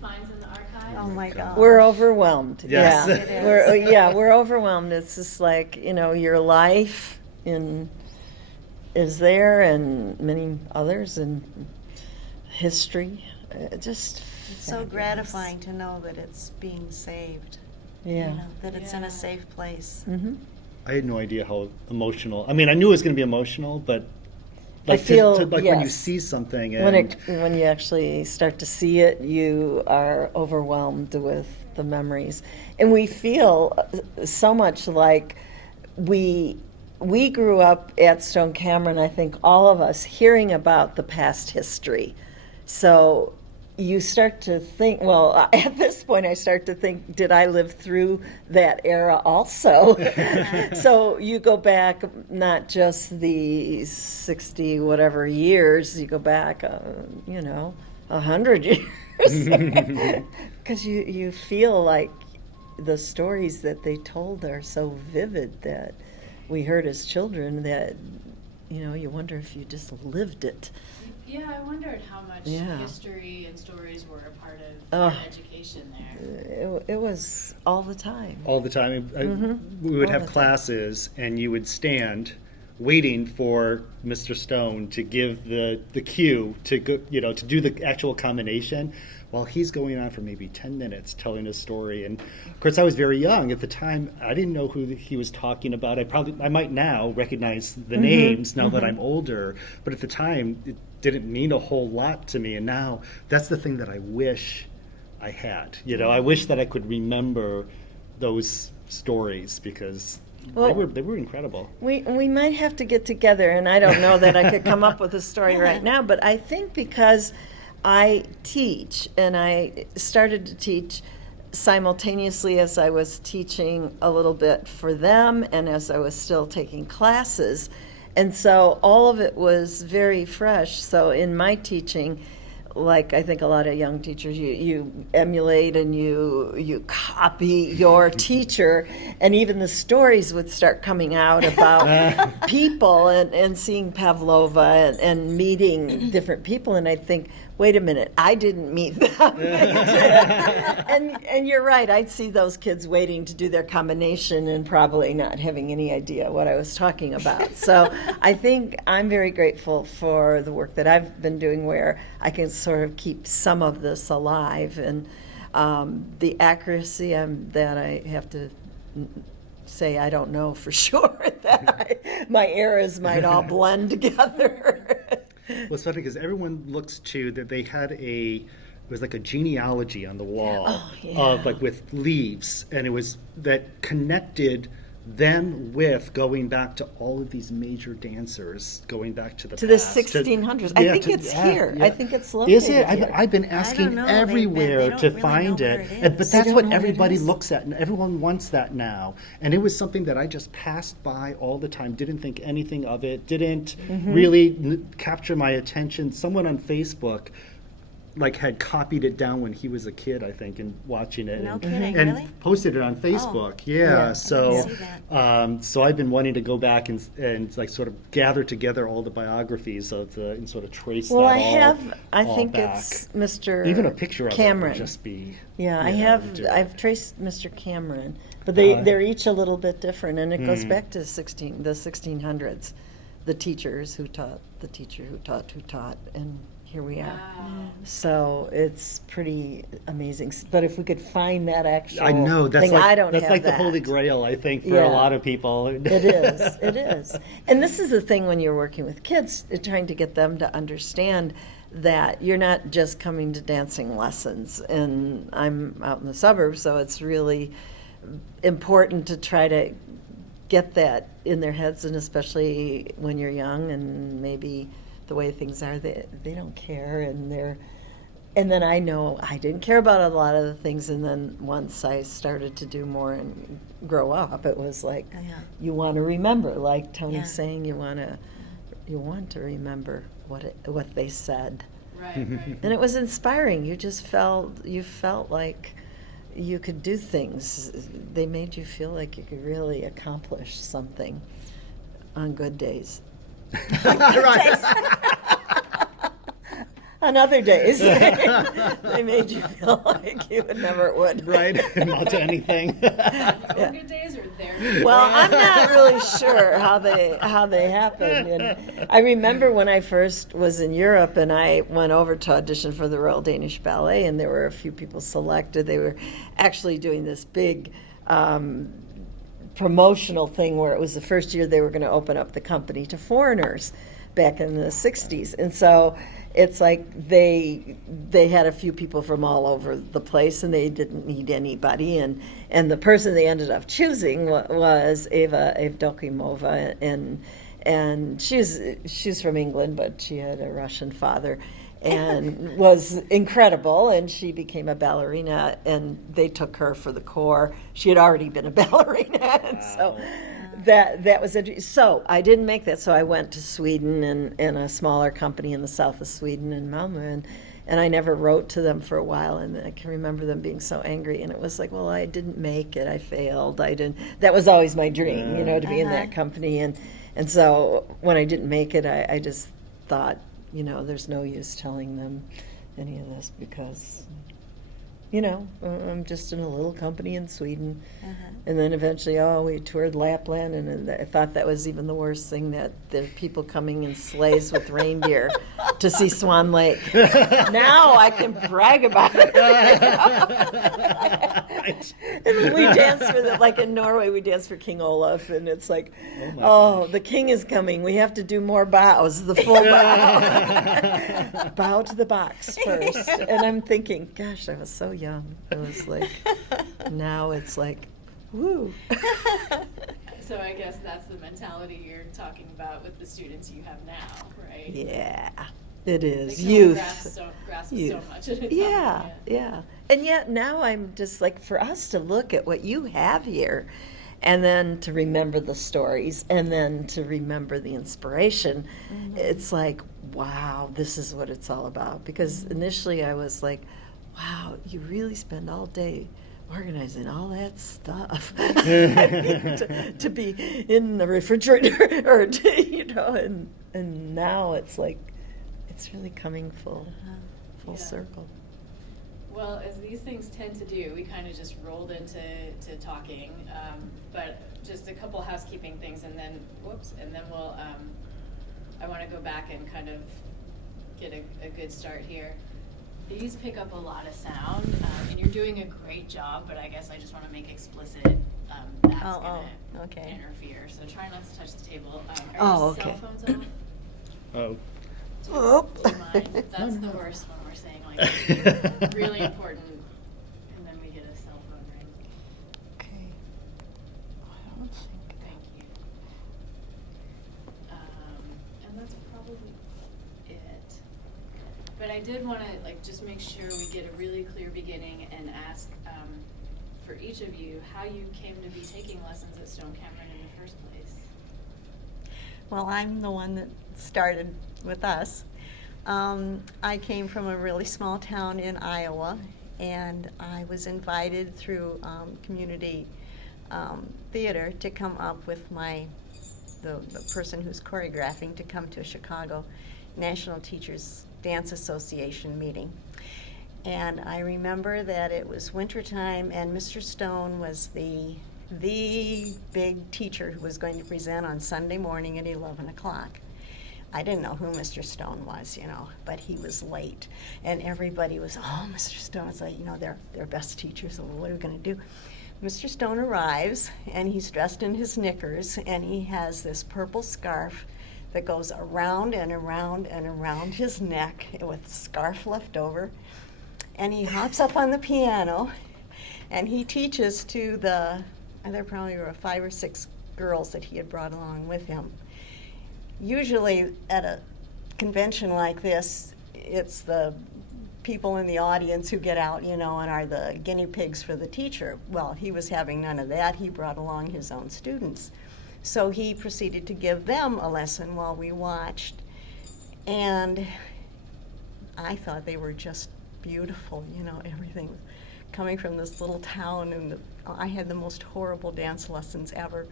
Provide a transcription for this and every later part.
finds in the archives. Oh my God. We're overwhelmed. Yes. Yeah. It is. We're overwhelmed. It's just like, your life is there, and many others, and history. Just It's so gratifying to know that it's being saved. Yeah. That it's in Yeah. a safe place. Mm-hmm. I had no idea how emotional. I mean, I knew it was going to be emotional, but I feel, when you yes. see something and When you actually start to see it, you are overwhelmed with the memories, and we feel so much like we grew up at Stone-Camryn. I think all of us hearing about the past history, so you start to think, well, at this point I start to think, did I live through that era also? So you go back not just the 60 whatever years, you go back, 100 years. Because you feel like the stories that they told are so vivid that we heard as children that, you wonder if you just lived it. Yeah, I wondered how much Yeah. history and stories were a part of Oh. your education there. It was all the time. all the time we would All have the time. classes, and you would stand waiting for Mr. Stone to give the cue to go, to do the actual combination, while he's going on for maybe 10 minutes telling a story. And of course, I was very young at the time. I didn't know who he was talking about. I might now recognize the names now that I'm older, but at the time it didn't mean a whole lot to me. And now that's the thing that I wish I had. I wish that I could remember those stories, because Well, they were incredible. We might have to get together, and I don't know that I could come up with a story right now, but I think because I teach, and I started to teach simultaneously as I was teaching a little bit for them and as I was still taking classes. And so all of it was very fresh. So in my teaching, like I think a lot of young teachers, you emulate and you copy your teacher, and even the stories would start coming out about people and seeing Pavlova and meeting different people, and I think, wait a minute, I didn't meet them. and you're right, I'd see those kids waiting to do their combination and probably not having any idea what I was talking about. So I think I'm very grateful for the work that I've been doing, where I can sort of keep some of this alive, and the accuracy that I have to say I don't know for sure that my eras might all blend together. Well, it's funny because everyone looks to that they had it was like a genealogy on the wall of like with leaves, and it was that connected them with going back to all of these major dancers, going back to the the past, 1600s. I think it's here. yeah. I think it's located Is it? here. I've been I asking don't know. They everywhere don't to really find know where it, it but is. that's They what don't know where it everybody is. looks at, and everyone wants that now. And it was something that I just passed by all the time, didn't think anything of it, didn't really capture my attention. Someone on Facebook had copied it down when he was a kid, I think, and watching it, No and, kidding, and really? posted it on Facebook. Yeah. So, I didn't see that. so I've been wanting to go back and like sort of gather together all the biographies and sort of trace Well, that I all. have. I all think back. it's Mr. Even a picture of it Cameron. would just be. Yeah, I would have. do it. I've traced Mr. Cameron, but they're each a little bit different, and it goes back to the 1600s. The teachers who taught, the teacher who taught, and here we are. Wow. So it's pretty amazing. But if we could find that actual I know that's thing, like I don't that's have like that. the holy grail, I think, for Yeah. a lot of people. It is. It is. And this is the thing when you're working with kids, trying to get them to understand that you're not just coming to dancing lessons. And I'm out in the suburbs, so it's really important to try to get that in their heads, and especially when you're young and maybe the way things are, they don't care, and then I know I didn't care about a lot of the things, and then once I started to do more and grow up, it was like you want to remember, like Tony's saying, you want to remember what they said, Right, right. and it was inspiring. You felt like you could do things. They made you feel like you could really accomplish something on good days. Right. on other days, they made you feel like you never would. Right? Not to anything. Your good days or their good Well, days? I'm not really sure how they happened. And I remember when I first was in Europe and I went over to audition for the Royal Danish Ballet, and there were a few people selected. They were actually doing this big promotional thing where it was the first year they were going to open up the company to foreigners back in the 60s. And so it's like they had a few people from all over the place, and they didn't need anybody. And the person they ended up choosing was Eva Evdokimova, and she's from England, but she had a Russian father, and was incredible. And she became a ballerina, and they took her for the corps. She had already been a ballerina, and so that was interesting. So I didn't make that, so I went to Sweden and a smaller company in the south of Sweden in Malmö, and I never wrote to them for a while, and I can remember them being so angry, and it was like, well, I didn't make it, I failed, that was always my dream, to be in that company, and so when I didn't make it, I just thought, there's no use telling them any of this, because I'm just in a little company in Sweden. And then eventually, we toured Lapland, and I thought that was even the worst thing, that there are people coming in sleighs with reindeer to see Swan Lake. Now I can brag about it. And we dance for like in Norway, we dance for King Olaf, and it's like, the king is coming. We have to do more bows, the full bow. Bow to the box first. And I'm thinking, gosh, I was so young. I was like, now it's like, woo. So I guess that's the mentality you're talking about with the students you have now, right? Yeah, it is. They can Youth. grasp Youth. so much at a time. Yeah. And yet now I'm just like, for us to look at what you have here, and then to remember the stories, and then to remember the inspiration, it's like, wow, this is what it's all about. Because initially I was like, wow, you really spend all day organizing all that stuff to be in the refrigerator, or and now it's like, it's really coming full circle. Well, as these things tend to do, we kind of just rolled into talking, but just a couple housekeeping things, and then we'll. I want to go back and kind of get a good start here. These pick up a lot of sound, and you're doing a great job, but I guess I just want to make explicit that's going to interfere. So try not to touch the table. Are your cell phones off? Oh. Do you mind? That's the worst when we're saying like really important, and then we get a cell phone ring. Okay. I don't think. Thank you. And that's probably it. But I did want to just make sure we get a really clear beginning and ask for each of you how you came to be taking lessons at Stone-Camryn in the first place. Well, I'm the one that started with us. I came from a really small town in Iowa, and I was invited through community theater to come up with the person who's choreographing to come to a Chicago National Teachers Dance Association meeting. And I remember that it was wintertime, and Mr. Stone was the big teacher who was going to present on Sunday morning at 11 o'clock. I didn't know who Mr. Stone was, but he was late. And everybody was, Mr. Stone. It's like, they're best teachers, so what are we going to do? Mr. Stone arrives, and he's dressed in his knickers, and he has this purple scarf that goes around and around and around his neck with the scarf left over. And he hops up on the piano, and he teaches to there probably were 5 or 6 girls that he had brought along with him. Usually at a convention like this, it's the people in the audience who get out, and are the guinea pigs for the teacher. Well, he was having none of that. He brought along his own students. So he proceeded to give them a lesson while we watched. And I thought they were just beautiful, everything coming from this little town, and I had the most horrible dance lessons ever.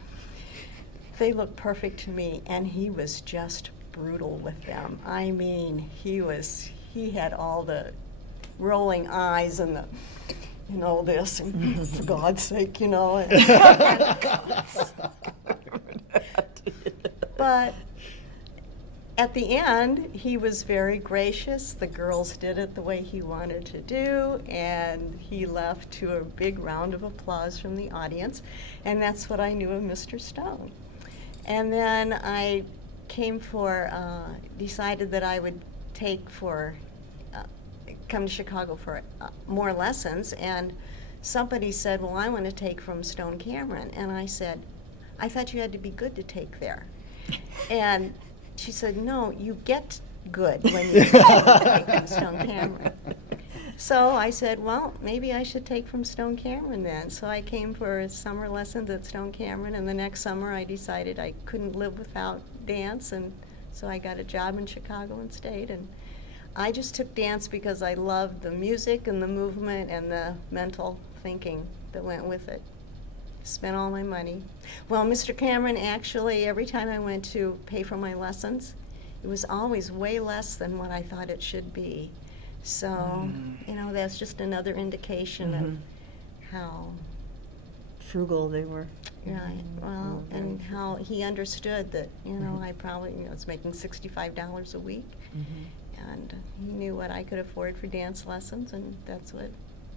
They looked perfect to me, and he was just brutal with them. I mean, he was he had all the rolling eyes and the, you know, this, and for God's sake, you know. But at the end, he was very gracious. The girls did it the way he wanted to do, and he left to a big round of applause from the audience, and that's what I knew of Mr. Stone. And then I decided that I would come to Chicago for more lessons, and somebody said, well, I want to take from Stone-Camryn, and I said, I thought you had to be good to take there. And she said, no, you get good when you take from Stone-Camryn. So I said, well, maybe I should take from Stone-Camryn then. So I came for summer lessons at Stone-Camryn, and the next summer I decided I couldn't live without dance, and so I got a job in Chicago and stayed. And I just took dance because I loved the music and the movement and the mental thinking that went with it. Spent all my money. Well, Mr. Camryn, actually, every time I went to pay for my lessons, it was always way less than what I thought it should be. So, you know, that's just another indication of how Frugal they were. right, well, and how he understood that, you know, I probably, you know, was making $65 a week, and he knew what I could afford for dance lessons, and that's what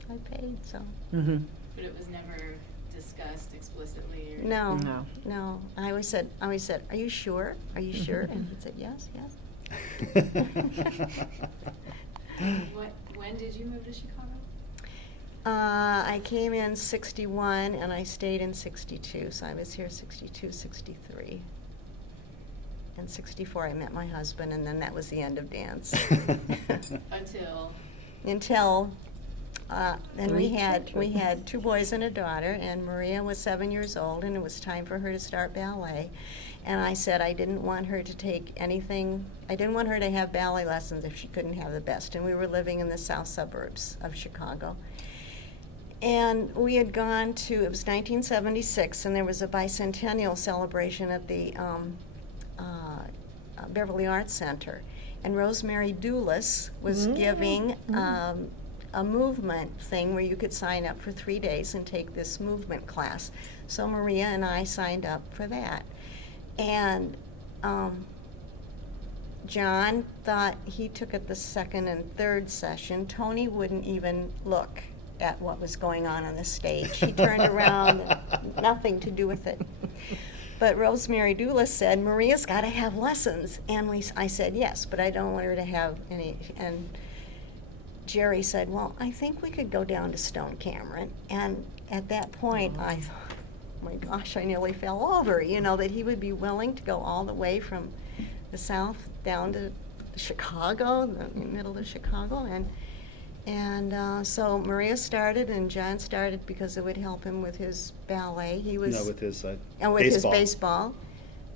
I paid, so. But it was never discussed explicitly or? No, No. no, I always said, are you sure? Are you sure? And he said, yes, yes. When did you move to Chicago? I came in '61 and I stayed in '62, so I was here '62, '63. In '64 I met my husband, and then that was the end of dance. Until then we had 2 boys and a daughter, and Maria was 7 years old, and it was time for her to start ballet. And I said I didn't want her to take anything, I didn't want her to have ballet lessons if she couldn't have the best. And we were living in the south suburbs of Chicago. And we had gone to, it was 1976, and there was a bicentennial celebration at the Beverly Arts Center. And Rosemary Dulis was giving a movement thing where you could sign up for 3 days and take this movement class. So Maria and I signed up for that. And John thought he took it the second and third session. Tony wouldn't even look at what was going on the stage. He turned around, nothing to do with it. But Rosemary Dulis said, Maria's got to have lessons. And I said, yes, but I don't want her to have any. And Jerry said, well, I think we could go down to Stone-Camryn. And at that point, I thought, oh my gosh, I nearly fell over, you know, that he would be willing to go all the way from the south down to Chicago, the middle of Chicago. And so Maria started, and John started because it would help him with his ballet. He was with his and with baseball. his baseball.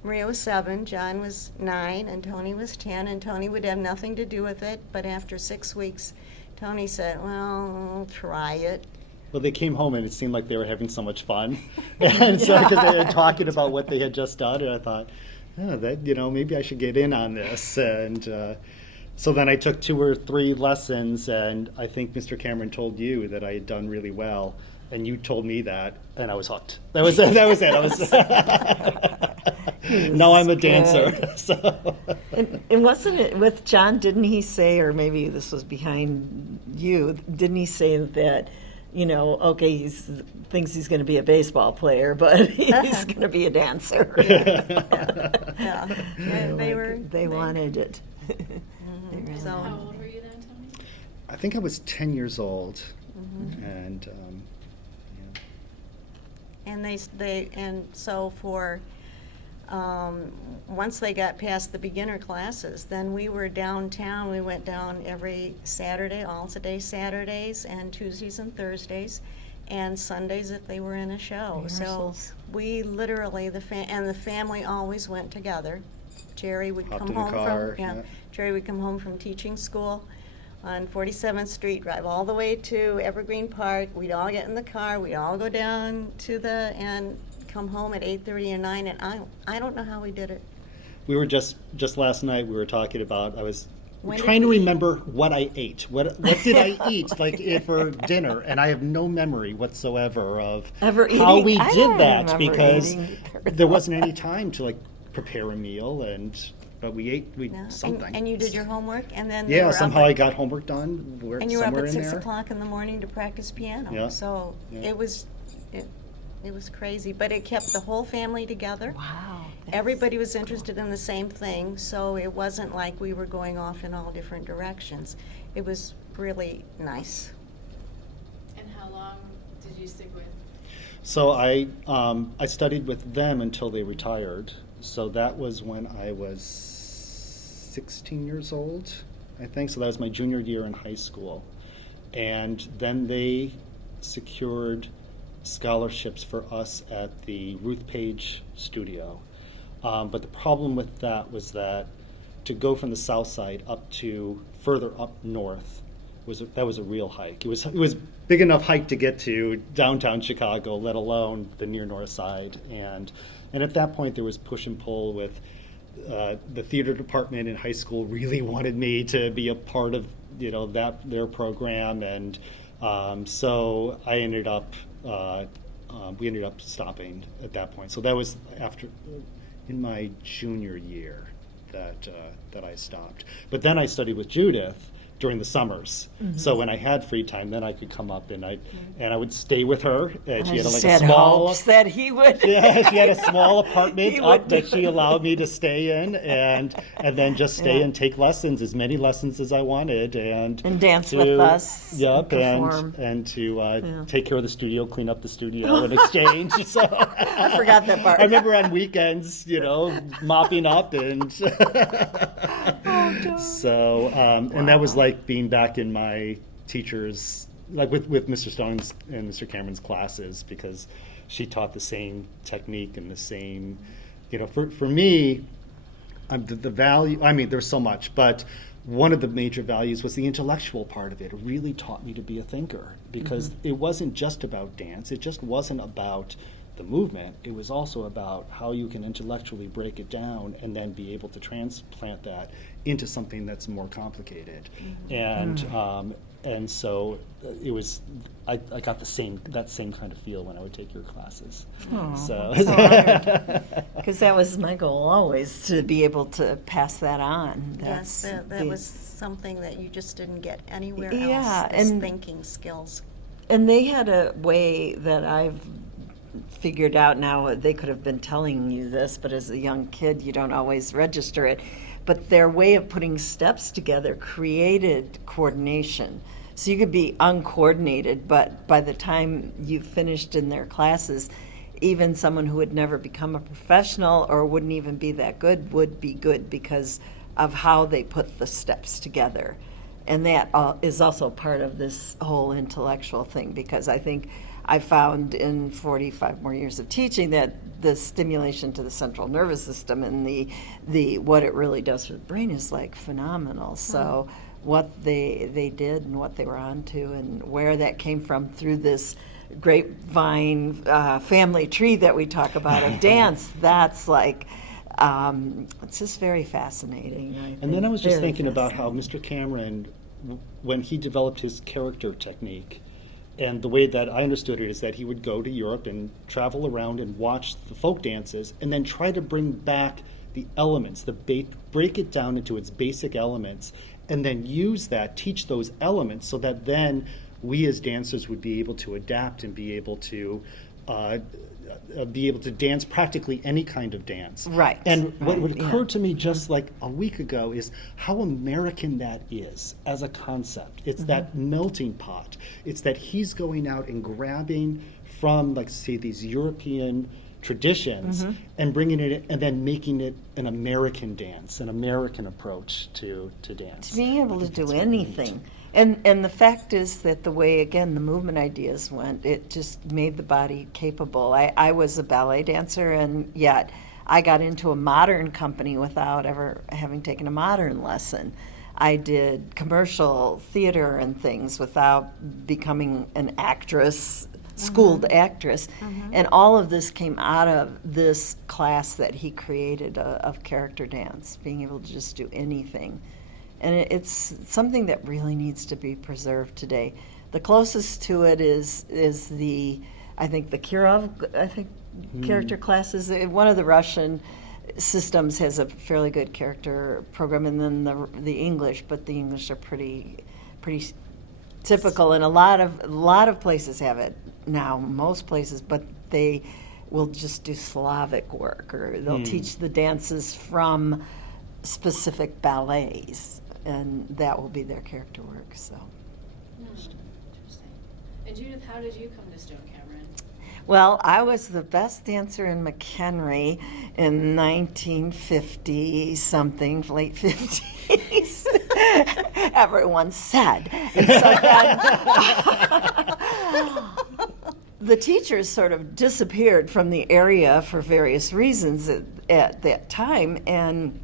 Maria was 7, John was 9, and Tony was 10, and Tony would have nothing to do with it. But after 6 weeks, Tony said, well, I'll try it. Well, they came home and it seemed like they were having so much fun, and so because they were talking about what they had just done, and I thought, oh, that, you know, maybe I should get in on this. And so then I took 2 or 3 lessons, and I think Mr. Camryn told you that I had done really well, and you told me that, and I was hooked. That was it. That was it. I was. Now I'm a dancer. So. And wasn't it with John? Didn't he say, or maybe this was behind you? Didn't he say that? You know, okay, he thinks he's going to be a baseball player, but he's going to be a dancer. Yeah. They wanted it. So, How old were you then, Tony? I think I was 10 years old, and and so for once they got past the beginner classes, then we were downtown. We went down every Saturday, all-day Saturdays, and Tuesdays and Thursdays, and Sundays if they were in a show. Rehearsals. So we literally, the family always went together. Jerry would Hopped come in the home car, from yeah. Jerry would come home from teaching school on 47th Street, drive all the way to Evergreen Park. We'd all get in the car. We'd all go down to and come home at 8:30 or 9. And I don't know how we did it. we were just last night we were talking about, I was When did trying to we- remember what I ate. What did I eat like for dinner? And I have no memory whatsoever of Ever how eating? we I did don't that remember because eating either. there wasn't any time to like prepare a meal, but we ate No. something. And you did your homework, and then they Yeah, were up somehow at- I got homework done. And you were up somewhere at in 6 there. o'clock in the morning to practice piano. Yeah. So Yeah. it was crazy, but it kept the whole family together. Wow. Everybody was interested in the same thing, so it wasn't like we were going off in all different directions. It was really nice. And how long did you stick with? So I studied with them until they retired. So that was when I was 16 years old, I think. So that was my junior year in high school. And then they secured scholarships for us at the Ruth Page studio. But the problem with that was that to go from the south side up to further up north was a real hike. It was big enough hike to get to downtown Chicago, let alone the near north side. And at that point there was push and pull with the theater department in high school really wanted me to be a part of their program, and so I ended up we ended up stopping at that point. So that was in my junior year that I stopped. But then I studied with Judith during the summers. Mm-hmm. So when I had free time, then I could come up and I would stay with her. And she had I like had a small hopes that he would. yeah, she had a small He apartment would up that she allowed me to stay in, and then just stay Yeah. and take lessons, as many lessons as I wanted, and dance with us, Yep, perform. and to take care of the studio, clean up the studio in exchange. So I forgot that part. I remember on weekends, mopping up and so and that was like being back in my teachers, like with Mr. Stone's and Mr. Camryn's classes, because she taught the same technique and the same, for me, the value, I mean, there's so much, but one of the major values was the intellectual part of it. It really taught me to be a thinker, because it wasn't just about dance. It just wasn't about the movement. It was also about how you can intellectually break it down and then be able to transplant that into something that's more complicated. And so it was, I got that same kind of feel when I would take your classes. Because that was my goal always, to be able to pass that on. Yes, that was something that you just didn't get anywhere Yeah, else, and- thinking skills. And they had a way that I've figured out now. They could have been telling you this, but as a young kid, you don't always register it. But their way of putting steps together created coordination. So you could be uncoordinated, but by the time you finished in their classes, even someone who would never become a professional or wouldn't even be that good would be good because of how they put the steps together. And that is also part of this whole intellectual thing, because I think I found in 45 more years of teaching that the stimulation to the central nervous system and the what it really does for the brain is like phenomenal. So what they did and what they were onto and where that came from through this grapevine family tree that we talk about of dance, that's like, it's just very fascinating. I And then think. I was just Very thinking about how fascinating. Mr. Camryn, when he developed his character technique, and the way that I understood it is that he would go to Europe and travel around and watch the folk dances and then try to bring back the elements, break it down into its basic elements, and then use that, teach those elements, so that then we as dancers would be able to adapt and be able to dance practically any kind of dance. Right. And what Right, occurred yeah. to me just like a week ago is how American that is as a concept. It's that melting pot. It's that he's going out and grabbing from, like, say, these European traditions and bringing it and then making it an American dance, an American approach to dance. To being able to I think do that's really anything. And the fact is that the way, again, the movement ideas went, it just made the body capable. I was a ballet dancer, and yet I got into a modern company without ever having taken a modern lesson. I did commercial theater and things without becoming an actress, schooled actress. And all of this came out of this class that he created of character dance, being able to just do anything. And it's something that really needs to be preserved today. The closest to it is I think the Kirov, character classes. One of the Russian systems has a fairly good character program, and then the English, but the English are pretty typical, and a lot of places have it now, most places, but they will just do Slavic work, or they'll teach the dances from specific ballets, and that will be their character work. So. Interesting. And Judith, how did you come to Stone-Camryn? Well, I was the best dancer in McHenry in 1950 something, late 50s. Everyone said. And so then, the teachers sort of disappeared from the area for various reasons at that time, and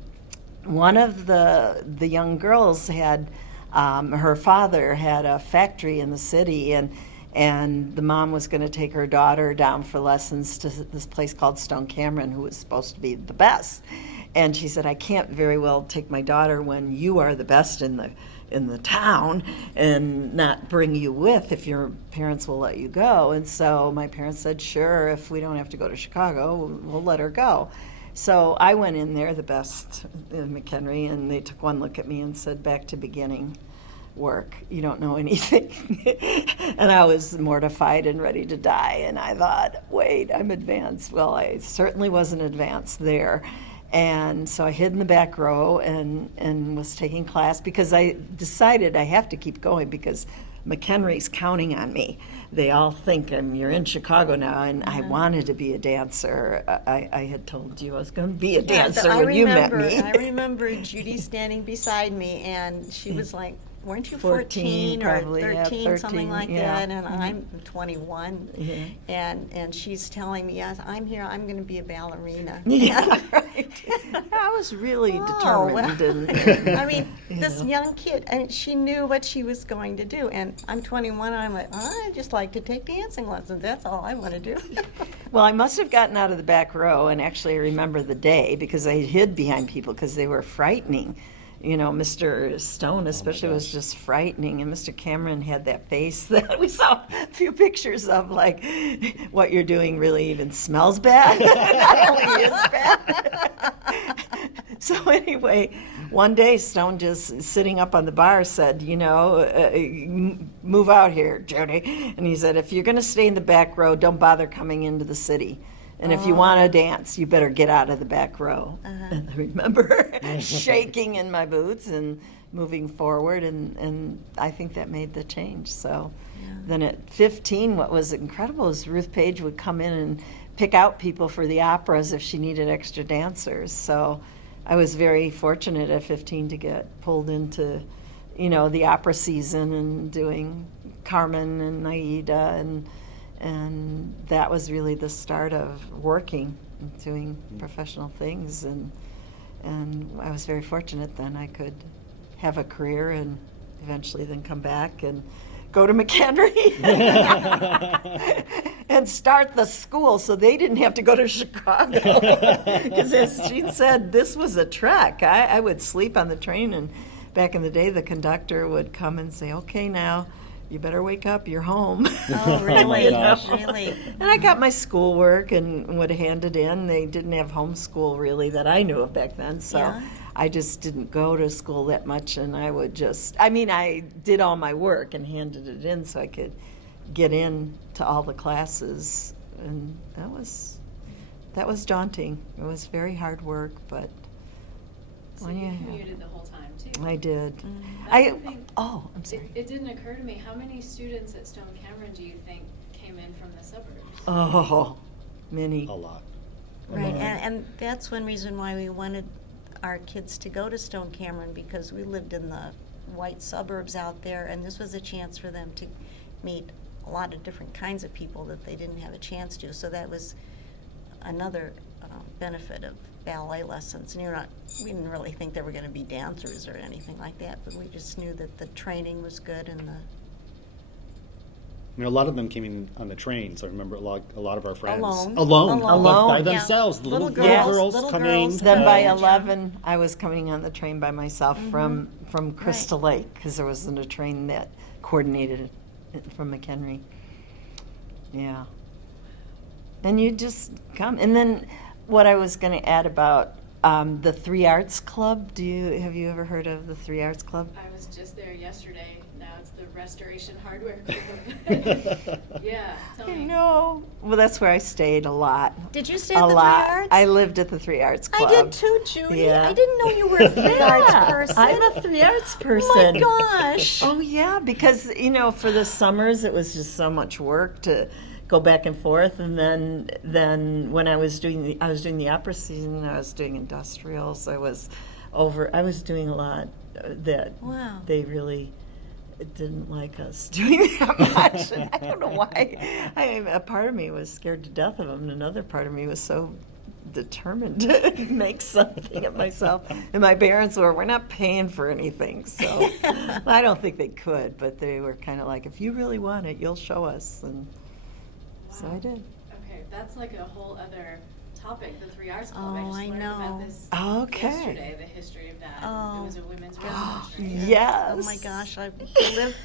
one of the young girls had, her father had a factory in the city, and the mom was going to take her daughter down for lessons to this place called Stone-Camryn, who was supposed to be the best. And she said, I can't very well take my daughter when you are the best in the town and not bring you with if your parents will let you go. And so my parents said, sure, if we don't have to go to Chicago, we'll let her go. So I went in there, the best in McHenry, and they took one look at me and said, back to beginning work. You don't know anything. And I was mortified and ready to die. And I thought, wait, I'm advanced. Well, I certainly wasn't advanced there. And so I hid in the back row and was taking class because I decided I have to keep going because McHenry's counting on me. They all think you're in Chicago now, and I wanted to be a dancer. I had told you I was going to be a dancer when you met me. I remember Judy standing beside me, and she was like, weren't you 14 or probably, 13, yeah, 13, something like yeah. that, and I'm 21, and she's telling me, yes, I'm here, I'm going to be a ballerina. Yeah, right. I was really determined. I mean, this young kid, and she knew what she was going to do, and I'm 21, and I'm like, I just like to take dancing lessons, that's all I want to do. Well, I must have gotten out of the back row, and actually I remember the day because I hid behind people because they were frightening. You know, Mr. Stone especially was just frightening, and Mr. Camryn had that face that we saw a few pictures of, like, what you're doing really even smells bad. Not only is bad. So anyway, one day Stone, just sitting up on the bar, said, you know, move out here, Jody. And he said, if you're going to stay in the back row, don't bother coming into the city. And if you want to dance, you better get out of the back row. And I remember shaking in my boots and moving forward, and I think that made the change. So then at 15, what was incredible is Ruth Page would come in and pick out people for the operas if she needed extra dancers. So I was very fortunate at 15 to get pulled into, you know, the opera season and doing Carmen and Aida, and that was really the start of working and doing professional things, and I was very fortunate then I could have a career and eventually then come back and go to McHenry and start the school so they didn't have to go to Chicago. Because as she said, this was a trek. I would sleep on the train, and back in the day the conductor would come and say, okay, now you better wake up, you're home. Oh, really? You know? Really? And I got my schoolwork and would hand it in. They didn't have homeschool really that I knew of back then, so Yeah. I just didn't go to school that much, and I would just, I mean, I did all my work and handed it in so I could get in to all the classes, and that was daunting. It was very hard work, but So you commuted the whole time, too. I did. That's something- I'm sorry. It didn't occur to me, how many students at Stone-Camryn do you think came in from the suburbs? Oh, many. A lot. Right, and that's one reason why we wanted our kids to go to Stone-Camryn, because we lived in the white suburbs out there, and this was a chance for them to meet a lot of different kinds of people that they didn't have a chance to. So that was another benefit of ballet lessons. And we didn't really think they were going to be dancers or anything like that, but we just knew that the training was good and mean, a lot of them came in on the trains. I remember a lot of our friends Alone. alone, Alone. by Yeah. themselves. Little Little girls, girls little coming. girls. Then by Yeah. 11, I was coming on the train by myself from Crystal Lake, because there wasn't a train that coordinated it from McHenry. Yeah. And you just come. And then what I was going to add about the Three Arts Club. Have you ever heard of the Three Arts Club? I was just there yesterday. Now it's the Restoration Hardware Club. Yeah, tell me. No. Well, that's where I stayed a lot. Did you stay A at the lot. Three Arts? I lived at the Three Arts Club. I did too, Judy. Yeah. I didn't know you were a Three Arts person. I'm a Three Arts person. Oh my gosh. Oh yeah, because for the summers it was just so much work to go back and forth, and then when I was doing the opera season, I was doing industrials. I was doing a lot that Wow. they really didn't like us doing that much. And I don't know why. A part of me was scared to death of them, and another part of me was so determined to make something of myself. And my parents we're not paying for anything, so I don't think they could, but they were kind of like, if you really want it, you'll show us. And so I did. Okay, that's like a whole other topic, the Three Arts Club. Oh, I just I learned know. about this Okay. yesterday, the history of that. Oh. It was a women's residence, right? Yes. Oh my gosh, I lived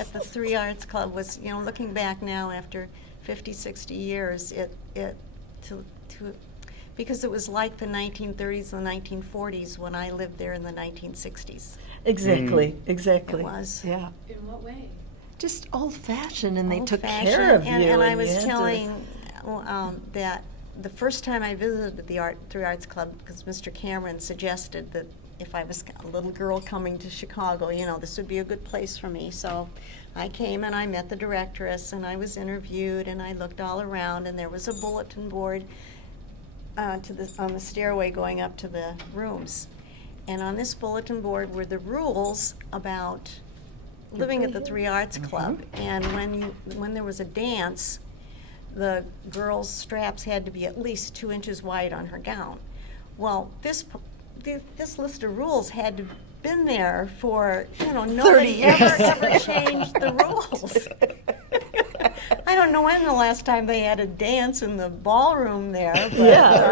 at the Three Arts Club. Was looking back now after 50, 60 years, because it was like the 1930s and the 1940s when I lived there in the 1960s. Exactly. Exactly. It was. Yeah. In what way? Just old-fashioned, and they took Old-fashioned, care of you. And I you was had to- telling that the first time I visited the Three Arts Club, because Mr. Cameron suggested that if I was a little girl coming to Chicago, this would be a good place for me. So I came and I met the directress, and I was interviewed, and I looked all around, and there was a bulletin board on the stairway going up to the rooms. And on this bulletin board were the rules about living at the Three Arts Club. And when there was a dance, the girl's straps had to be at least 2 inches wide on her gown. Well, this list of rules had to been there for, nobody 30 years. ever changed the rules. I don't know when the last time they had a dance in the ballroom there. But, Yeah,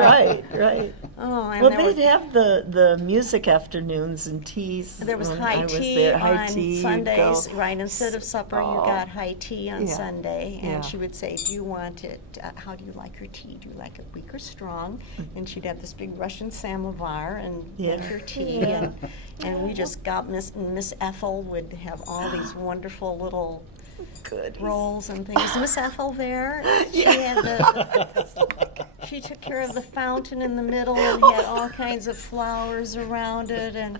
right. Oh, and Well, there they'd have the music afternoons and teas. There was when high I was tea there. High on tea, you'd Sundays, go- right? Instead of supper, you Oh. got high tea on Yeah. Sunday. And Yeah. she would say, do you want it, how do you like your tea? Do you like it weak or strong? And she'd have this big Russian samovar and Yeah. make her tea. Yeah. And we just got Miss Ethel would have all these wonderful little Goodies. rolls and things. Is Miss Ethel there? She Yeah. had she took care of the fountain in the middle and had all kinds of flowers around it. And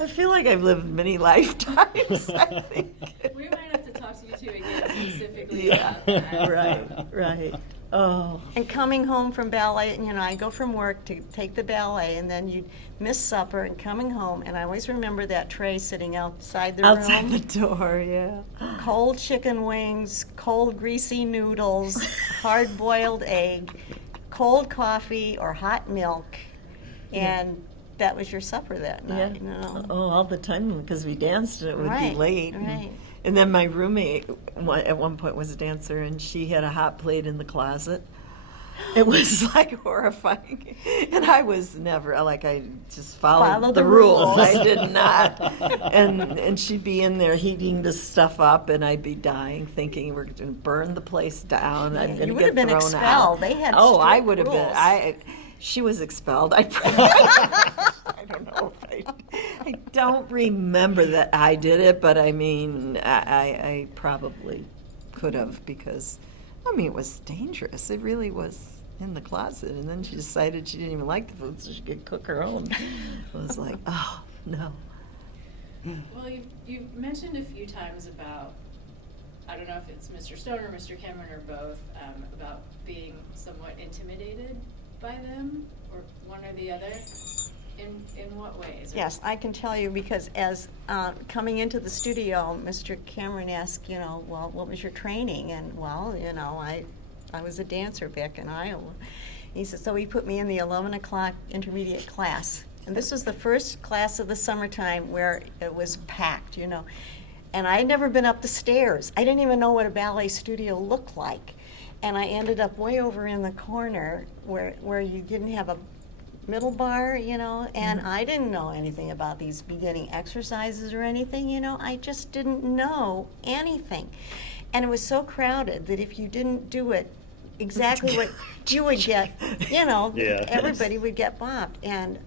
I feel like I've lived many lifetimes, I think. We might have to talk to you two again specifically Yeah, about that. right. Oh. And coming home from ballet, I go from work to take the ballet, and then you'd miss supper and coming home, and I always remember that tray sitting outside the Outside room. the door, yeah. Cold chicken wings, cold greasy noodles, hard-boiled egg, cold coffee or hot milk, and that was your supper that night. Oh, all the time, because we danced and it would be Right, late. right. And then my roommate at one point was a dancer, and she had a hot plate in the closet. It was like horrifying. And I was never, I just followed Followed the the rules. rules. I did not. And she'd be in there heating this stuff up, and I'd be dying, thinking we're going to burn the place down. I'm Yeah, going you to would get have been thrown expelled. out. They had Oh, I strict would have been. rules. She was expelled. I don't know if I don't remember that I did it, but I mean, I probably could have, because, it was dangerous. It really was in the closet. And then she decided she didn't even like the food, so she could cook her own. I was like, oh, no. Well, you've mentioned a few times about, I don't know if it's Mr. Stone or Mr. Cameron or both, about being somewhat intimidated by them, or one or the other. In what ways? Yes, I can tell you, because as coming into the studio, Mr. Cameron asked, well, what was your training? And, well, I was a dancer back in Iowa. He said, so he put me in the 11 o'clock intermediate class. And this was the first class of the summertime where it was packed, And I had never been up the stairs. I didn't even know what a ballet studio looked like. And I ended up way over in the corner where you didn't have a middle bar, you know, and I didn't know anything about these beginning exercises or anything, you know. I just didn't know anything. And it was so crowded that if you didn't do it exactly what you would get, you know, Yeah. everybody would get bopped. And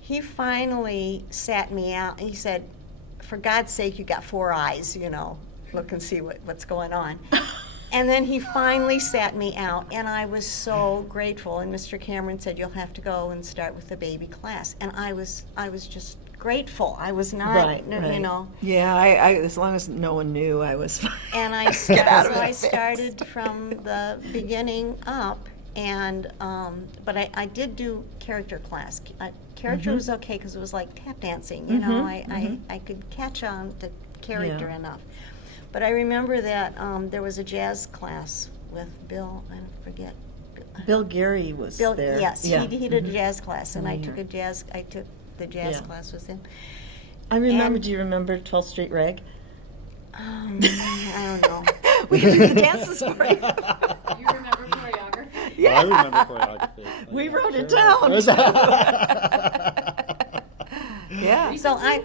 he finally sat me out. He said, for God's sake, you got 4 eyes, you know, look and see what's going on. And then he finally sat me out, and I was so grateful. And Mr. Camryn said, you'll have to go and start with the baby class. And I was just grateful. I was not, you know. Yeah, I as long as no one knew, I was fine. And I, I started from the beginning up, and but I did do character class. Character was okay because it was like tap dancing, you know. I could catch on to character enough. But I remember that there was a jazz class with Bill, I forget. Bill Gary was Bill, there. yes, he did a jazz class, and I took the jazz class with him. I remember, And- do you remember 12th Street Rag? I don't know. We can do the dances for you. You remember choreography? Yeah. I remember choreography. We Yeah, wrote it sure. down. Yeah. So I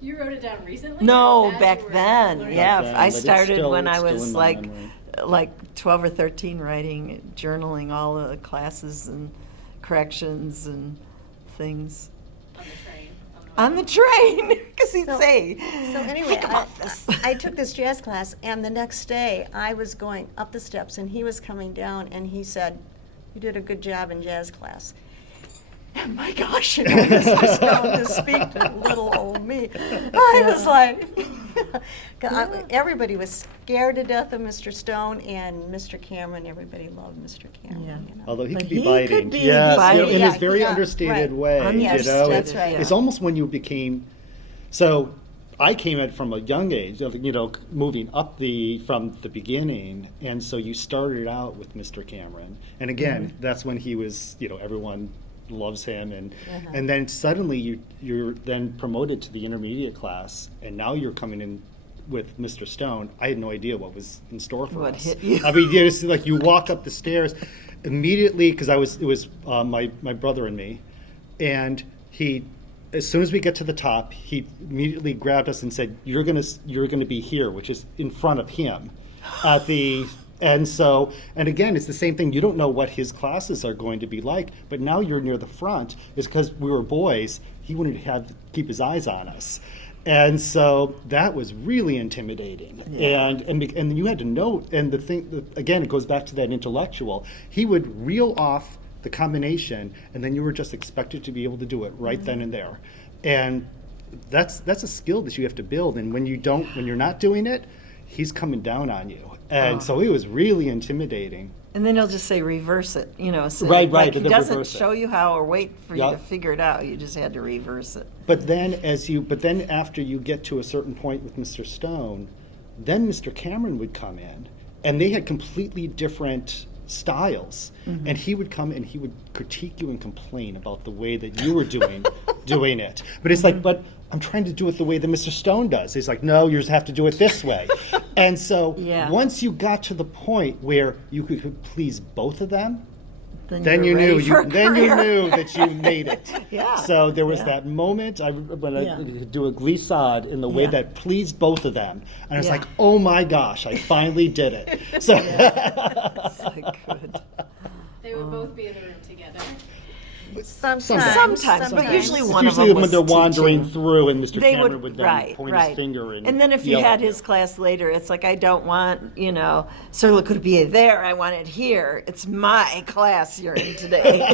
You wrote it down recently? No, As back you were then. learning? Yeah, Back then, I but it's started still- when I it's still was in my memory. like 12 or 13, writing, journaling all the classes and corrections and things. On the train. On the train, because he'd So- say, So anyway, think about this. I took this jazz class, and the next day I was going up the steps, and he was coming down, and he said, "You did a good job in jazz class." And my gosh, you know, Mr. Stone to speak to little old me. I was like, 'cause everybody was scared to death of Mr. Stone, and Mr. Camryn. Everybody loved Mr. Camryn. Yeah. You know? Although he But could be he biting. could be yes, biting. you know, in Yeah, his very yeah, understated right. way. Yes, you know, that's right. It's almost when you became. So, I came at from a young age, you know, moving up from the beginning, and so you started out with Mr. Camryn, and again, that's when he was, you know, everyone loves him, and then suddenly you're then promoted to the intermediate class, and now you're coming in with Mr. Stone. I had no idea what was in store for What us. hit you. I mean, yeah, it's like you walk up the stairs immediately, because it was my brother and me, and he, as soon as we get to the top, he immediately grabbed us and said, you're gonna be here," which is in front of him at the. And again, it's the same thing. You don't know what his classes are going to be like, but now you're near the front. It's because we were boys. He wanted to keep his eyes on us, and so that was really intimidating. Yeah. And you had to know. And the thing, again, it goes back to that intellectual. He would reel off the combination, and then you were just expected to be able to do it right then and there. And that's a skill that you have to build. And when you're not doing it, he's coming down on you. And so it was really intimidating. And then he'll just say, reverse it, you know. So Right, like, and he then doesn't reverse it. show you how or wait for you Yup. to figure it out. You just had to reverse it. But then after you get to a certain point with Mr. Stone, then Mr. Camryn would come in, and they had completely different styles. And he would come and he would critique you and complain about the way that you were doing it. But it's like, but I'm trying to do it the way that Mr. Stone does. He's like, no, you just have to do it this way. And so Yeah. once you got to the point where you could please both of them, then you're you knew ready for a career. that you made it. Yeah. So there was Yeah. that moment when I Yeah. could do a glissade in the way Yeah. that pleased both of them, and I was Yeah. like, "Oh my gosh, I finally did it!" So It's like, good. They would both be in the room together. Sometimes, but usually It's one of usually them when was they're wandering teaching. through, and Mr. They Camryn would then right, point right. his finger and then if you yell had at his class later, it's like, I don't want, you know, Sir Lacourbier there, I want it here. It's my class you're in today.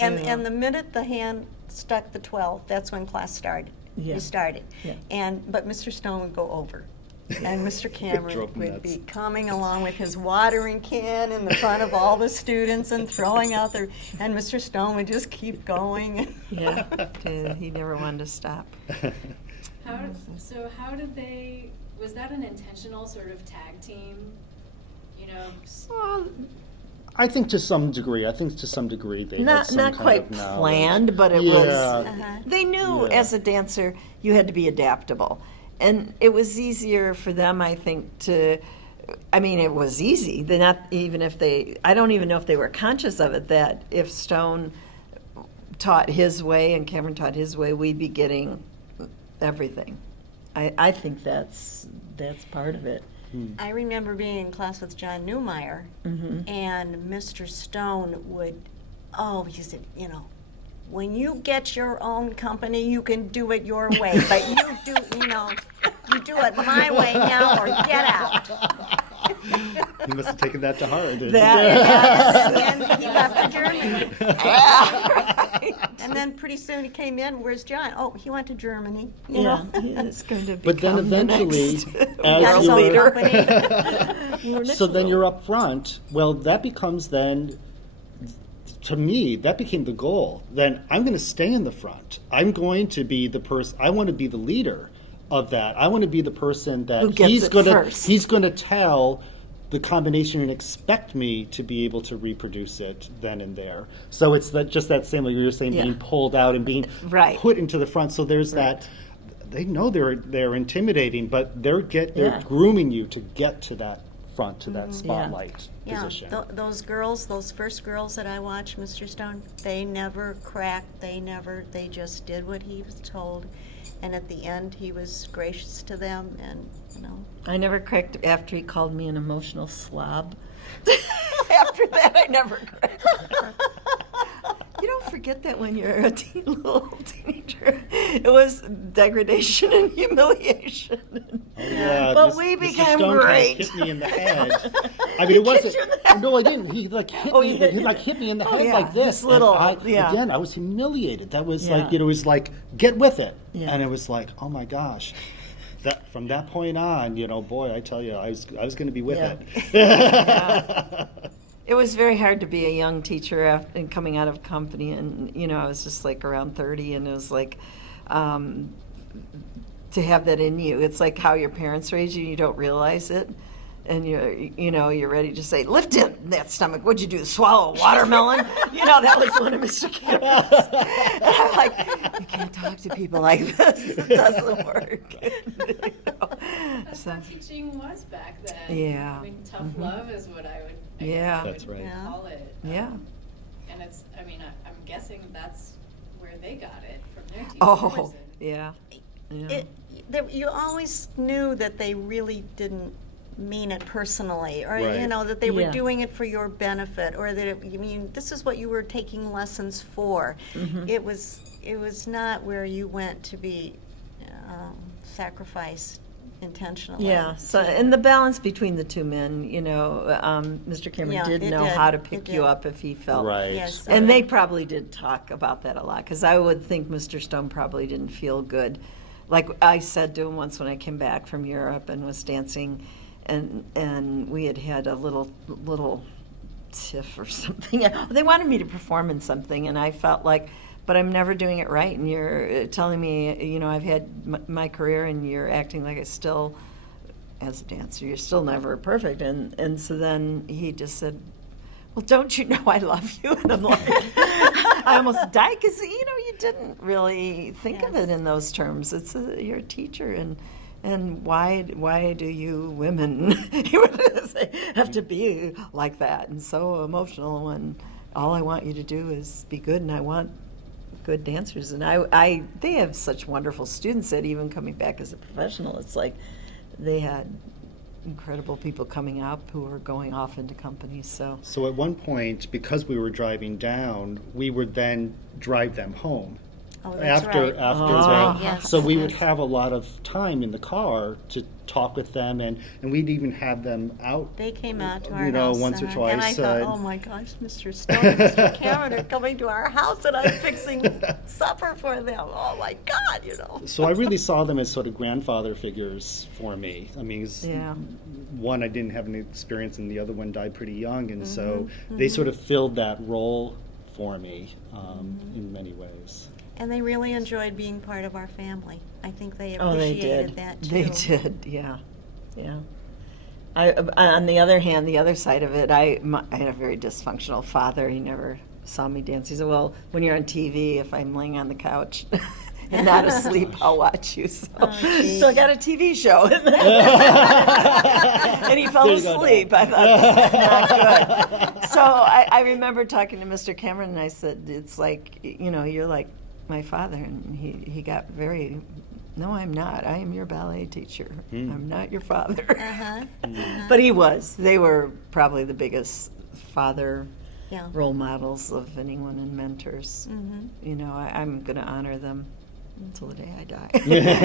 And the minute the hand struck the 12, that's when class started. Yeah. You started. Yeah. But Mr. Stone would go over. And Mr. Camryn Drove him would nuts. be coming along with his watering can in the front of all the students and throwing out their, and Mr. Stone would just keep going. Yeah, he never wanted to stop. How did they, was that an intentional sort of tag team, you know? Well, I think to some degree. They had not some not kind quite of knowledge. planned, but it Yeah. was. They knew Yeah. as a dancer you had to be adaptable, And it was easier for them, I think, I mean, it was easy. They're not even if I don't even know if they were conscious of it, that if Stone taught his way and Cameron taught his way, we'd be getting everything. I think that's part of it. I remember being in class with John Newmeyer, and Mr. Stone would, he said, when you get your own company, you can do it your way, but you do it my way now or get out. You must have taken that to heart. didn't And then he left for Germany. And then pretty soon he came in, where's John? Oh, he went to Germany, Yeah, it's going to But then become the eventually, next Got his as own you were, company. so then you're up front. Well, that becomes then, to me, that became the goal. Then I'm going to stay in the front. I'm going to be the person. I want to be the leader of that. I want to be the person that Who gets he's it going to first. he's going to tell the combination and expect me to be able to reproduce it then and there. So it's just that same, like you were saying, Yeah. being pulled out and being Right. put into the front. So there's that. They know they're intimidating, but they're Yeah. grooming you to get to that front, to that spotlight Yeah, position. those girls, those first girls that I watched, Mr. Stone, they never cracked, they just did what he was told. And at the end, he was gracious to them, and, I never cracked after he called me an emotional slob. After that, I never cracked. You don't forget that when you're a little teenager. It was degradation and humiliation. Oh, yeah, But we Mr. became Stone great. Kind of hit me in the head. I mean, it wasn't. you in the head? No, I didn't. He hit Oh, me. he hit He you. like hit me in the Oh, head yeah, like this. this little- And yeah. Again, I was humiliated. That was Yeah. like, it was like, get with it. Yeah. And it was like, oh my gosh. That from that point on, boy, I tell you, I was going to be with Yeah. it. It was very hard to be a young teacher and coming out of company, and I was just like around 30, and it was like to have that in you. It's like how your parents raise you; you don't realize it, and you're ready to say, "Lift in that stomach." What'd you do? Swallow a watermelon? That was one of Mr. Cameron's. And I'm like, you can't talk to people like this. It doesn't work. That's So- how teaching was back then. Yeah. I mean, tough love is what I would Yeah. That's right. Yeah. call it. Yeah. And I'm guessing that's where they got it from their teachers. Oh, and- yeah. you always knew that they really didn't mean it personally, or Right. that they were Yeah. doing it for your benefit, or that this is what you were taking lessons for. Mm-hmm. It was not where you went to be sacrificed intentionally. Yeah, so, and the balance between the two men, Mr. Cameron Yeah, did it know did. how to It pick did. you up if he felt. Right. Yes. And they probably did talk about that a lot, because I would think Mr. Stone probably didn't feel good. Like I said to him once when I came back from Europe and was dancing, and we had a little tiff or something. They wanted me to perform in something, and I felt like, but I'm never doing it right, and you're telling me, I've had my career, and you're acting like it's still, as a dancer, you're still never perfect. And so then he just said, well, don't you know I love you? And I'm like, I almost died, because, you didn't really think of it in those terms. You're a teacher, and why do you women have to be like that and so emotional when all I want you to do is be good, and I want good dancers? And they have such wonderful students that even coming back as a professional, it's like they had incredible people coming up who were going off into companies. So at one point, because we were driving down, we would then drive them home. Oh, that's right. After That's the, right, yes, so we would yes. have a lot of time in the car to talk with them, and we'd even have them out. They came out to our house. Once or twice. And I thought, oh my gosh, Mr. Stone and Mr. Cameron are coming to our house, and I'm fixing supper for them. Oh my God, So I really saw them as sort of grandfather figures for me. I mean, Yeah. one, I didn't have any experience, and the other one died pretty young, and so Mm-hmm. they sort of filled that role for me in many ways. And they really enjoyed being part of our family. I think they Oh, they appreciated did. that too. They did, yeah. On the other hand, the other side of it, I had a very dysfunctional father. He never saw me dance. He said, well, when you're on TV, if I'm laying on the couch and not asleep, I'll watch you. So, Oh, geez. so I got a TV show. And he fell There you go, asleep. I thought, this is not good. So I remember talking to Mr. Cameron, and I said, it's like, you're like my father. And he got very, no, I'm not. I am your ballet teacher. I'm not your father. Uh-huh. But he was. They were probably the biggest father Yeah. role models of anyone and mentors. Mm-hmm. I'm going to honor them until the day I die.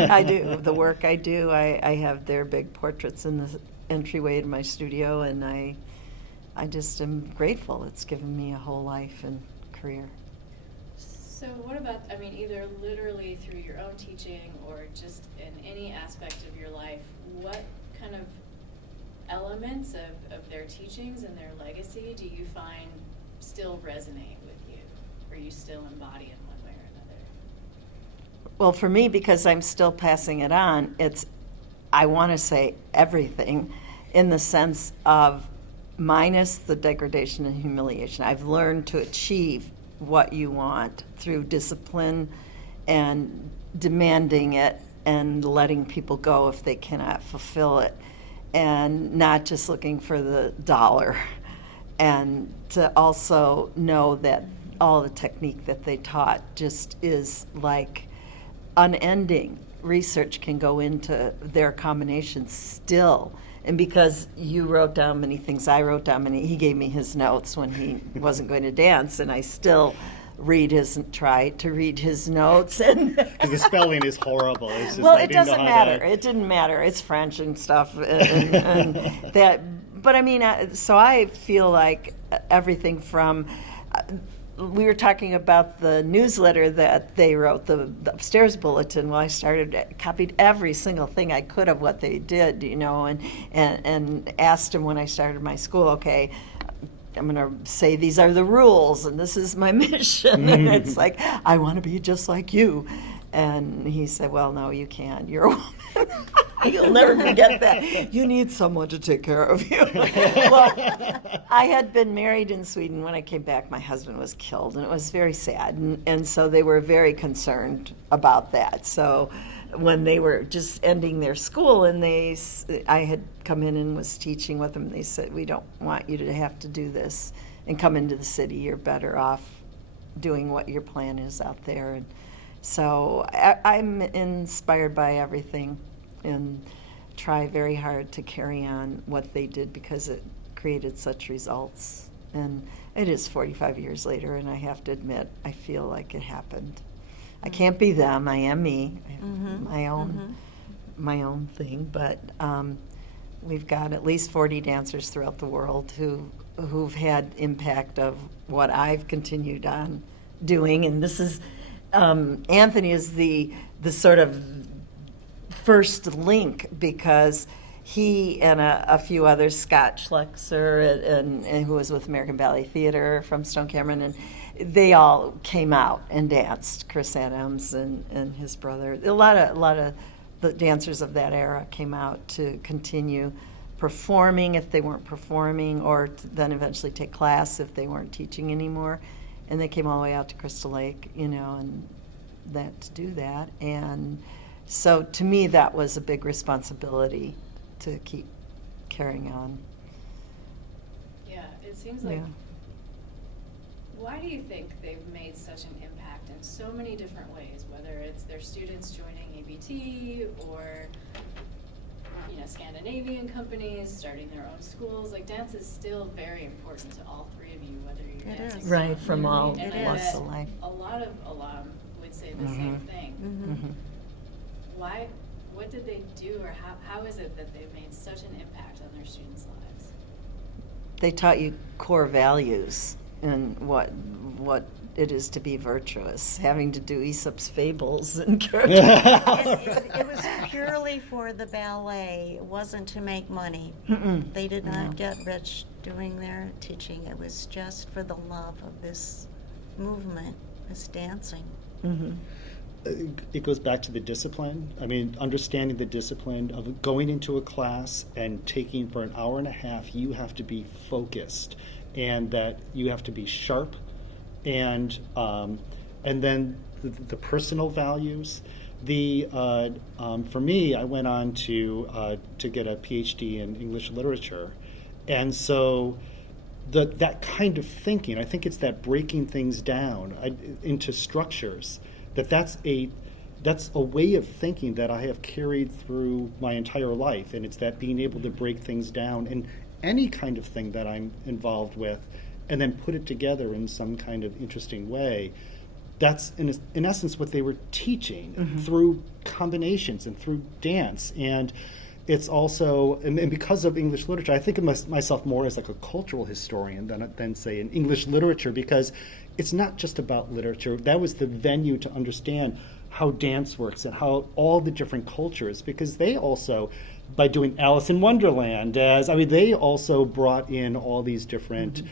I do. The work I do, I have their big portraits in the entryway to my studio, and I just am grateful. It's given me a whole life and career. So what about, either literally through your own teaching or just in any aspect of your life, what kind of elements of their teachings and their legacy do you find still resonate with you, or you still embody in one way or another? Well, for me, because I'm still passing it on, I want to say everything in the sense of minus the degradation and humiliation. I've learned to achieve what you want through discipline and demanding it and letting people go if they cannot fulfill it, and not just looking for the dollar. And to also know that all the technique that they taught just is like unending. Research can go into their combinations still. And because you wrote down many things, I wrote down many, he gave me his notes when he wasn't going to dance, and I still try to read his notes. And Because the spelling is horrible. It's just well, I it didn't know doesn't how to- matter. It didn't matter. It's French and stuff, and that. But so I feel like everything from. We were talking about the newsletter that they wrote, the upstairs bulletin. Well, I copied every single thing I could of what they did, and asked them when I started my school, okay, I'm going to say these are the rules, and this is my mission. And it's like, I want to be just like you. And he said, well, no, you can't. You're a woman. You'll never forget that. You need someone to take care of you. Well, I had been married in Sweden. When I came back, my husband was killed, and it was very sad. And so they were very concerned about that. So when they were just ending their school, and I had come in and was teaching with them, they said, we don't want you to have to do this and come into the city. You're better off doing what your plan is out there. And so I'm inspired by everything and try very hard to carry on what they did because it created such results. And it is 45 years later, and I have to admit, I feel like it happened. I can't be them. I am me. I have my own thing. But we've got at least 40 dancers throughout the world who've had impact of what I've continued on doing. And this is Anthony is the sort of first link, because he and a few others, Scott Schlexer and who was with American Ballet Theater from Stone-Camryn, and they all came out and danced. Chris Adams and his brother. A lot of the dancers of that era came out to continue performing if they weren't performing, or to then eventually take class if they weren't teaching anymore. And they came all the way out to Crystal Lake, and that to do that. And so to me, that was a big responsibility to keep carrying on. Yeah, it seems like. Yeah. Why do you think they've made such an impact in so many different ways, whether it's their students joining ABT or Scandinavian companies starting their own schools? Like, dance is still very important to all three of you, whether you're It dancing is. or Right, not. from all And I walks bet of life. a lot of alum would say the same thing. Mhm. Why? What did they do, or how is it that they've made such an impact on their students' lives? They taught you core values and what it is to be virtuous, having to do Aesop's fables and It was purely for the ballet. It wasn't to make money. Mm-mm. They did not No. get rich doing their teaching. It was just for the love of this movement, this dancing. Mhm. It goes back to the discipline. I mean, understanding the discipline of going into a class and taking for an hour and a half, you have to be focused, and that you have to be sharp, and then the personal values. For me, I went on to get a PhD in English literature, and so that kind of thinking, I think it's that breaking things down into structures. That's a way of thinking that I have carried through my entire life, and it's that being able to break things down in any kind of thing that I'm involved with, and then put it together in some kind of interesting way. That's in essence what they were teaching through combinations and through dance. And it's also, and because of English literature, I think of myself more as like a cultural historian than say in English literature, because it's not just about literature. That was the venue to understand how dance works and how all the different cultures, because they also, by doing Alice in Wonderland, they also brought in all these different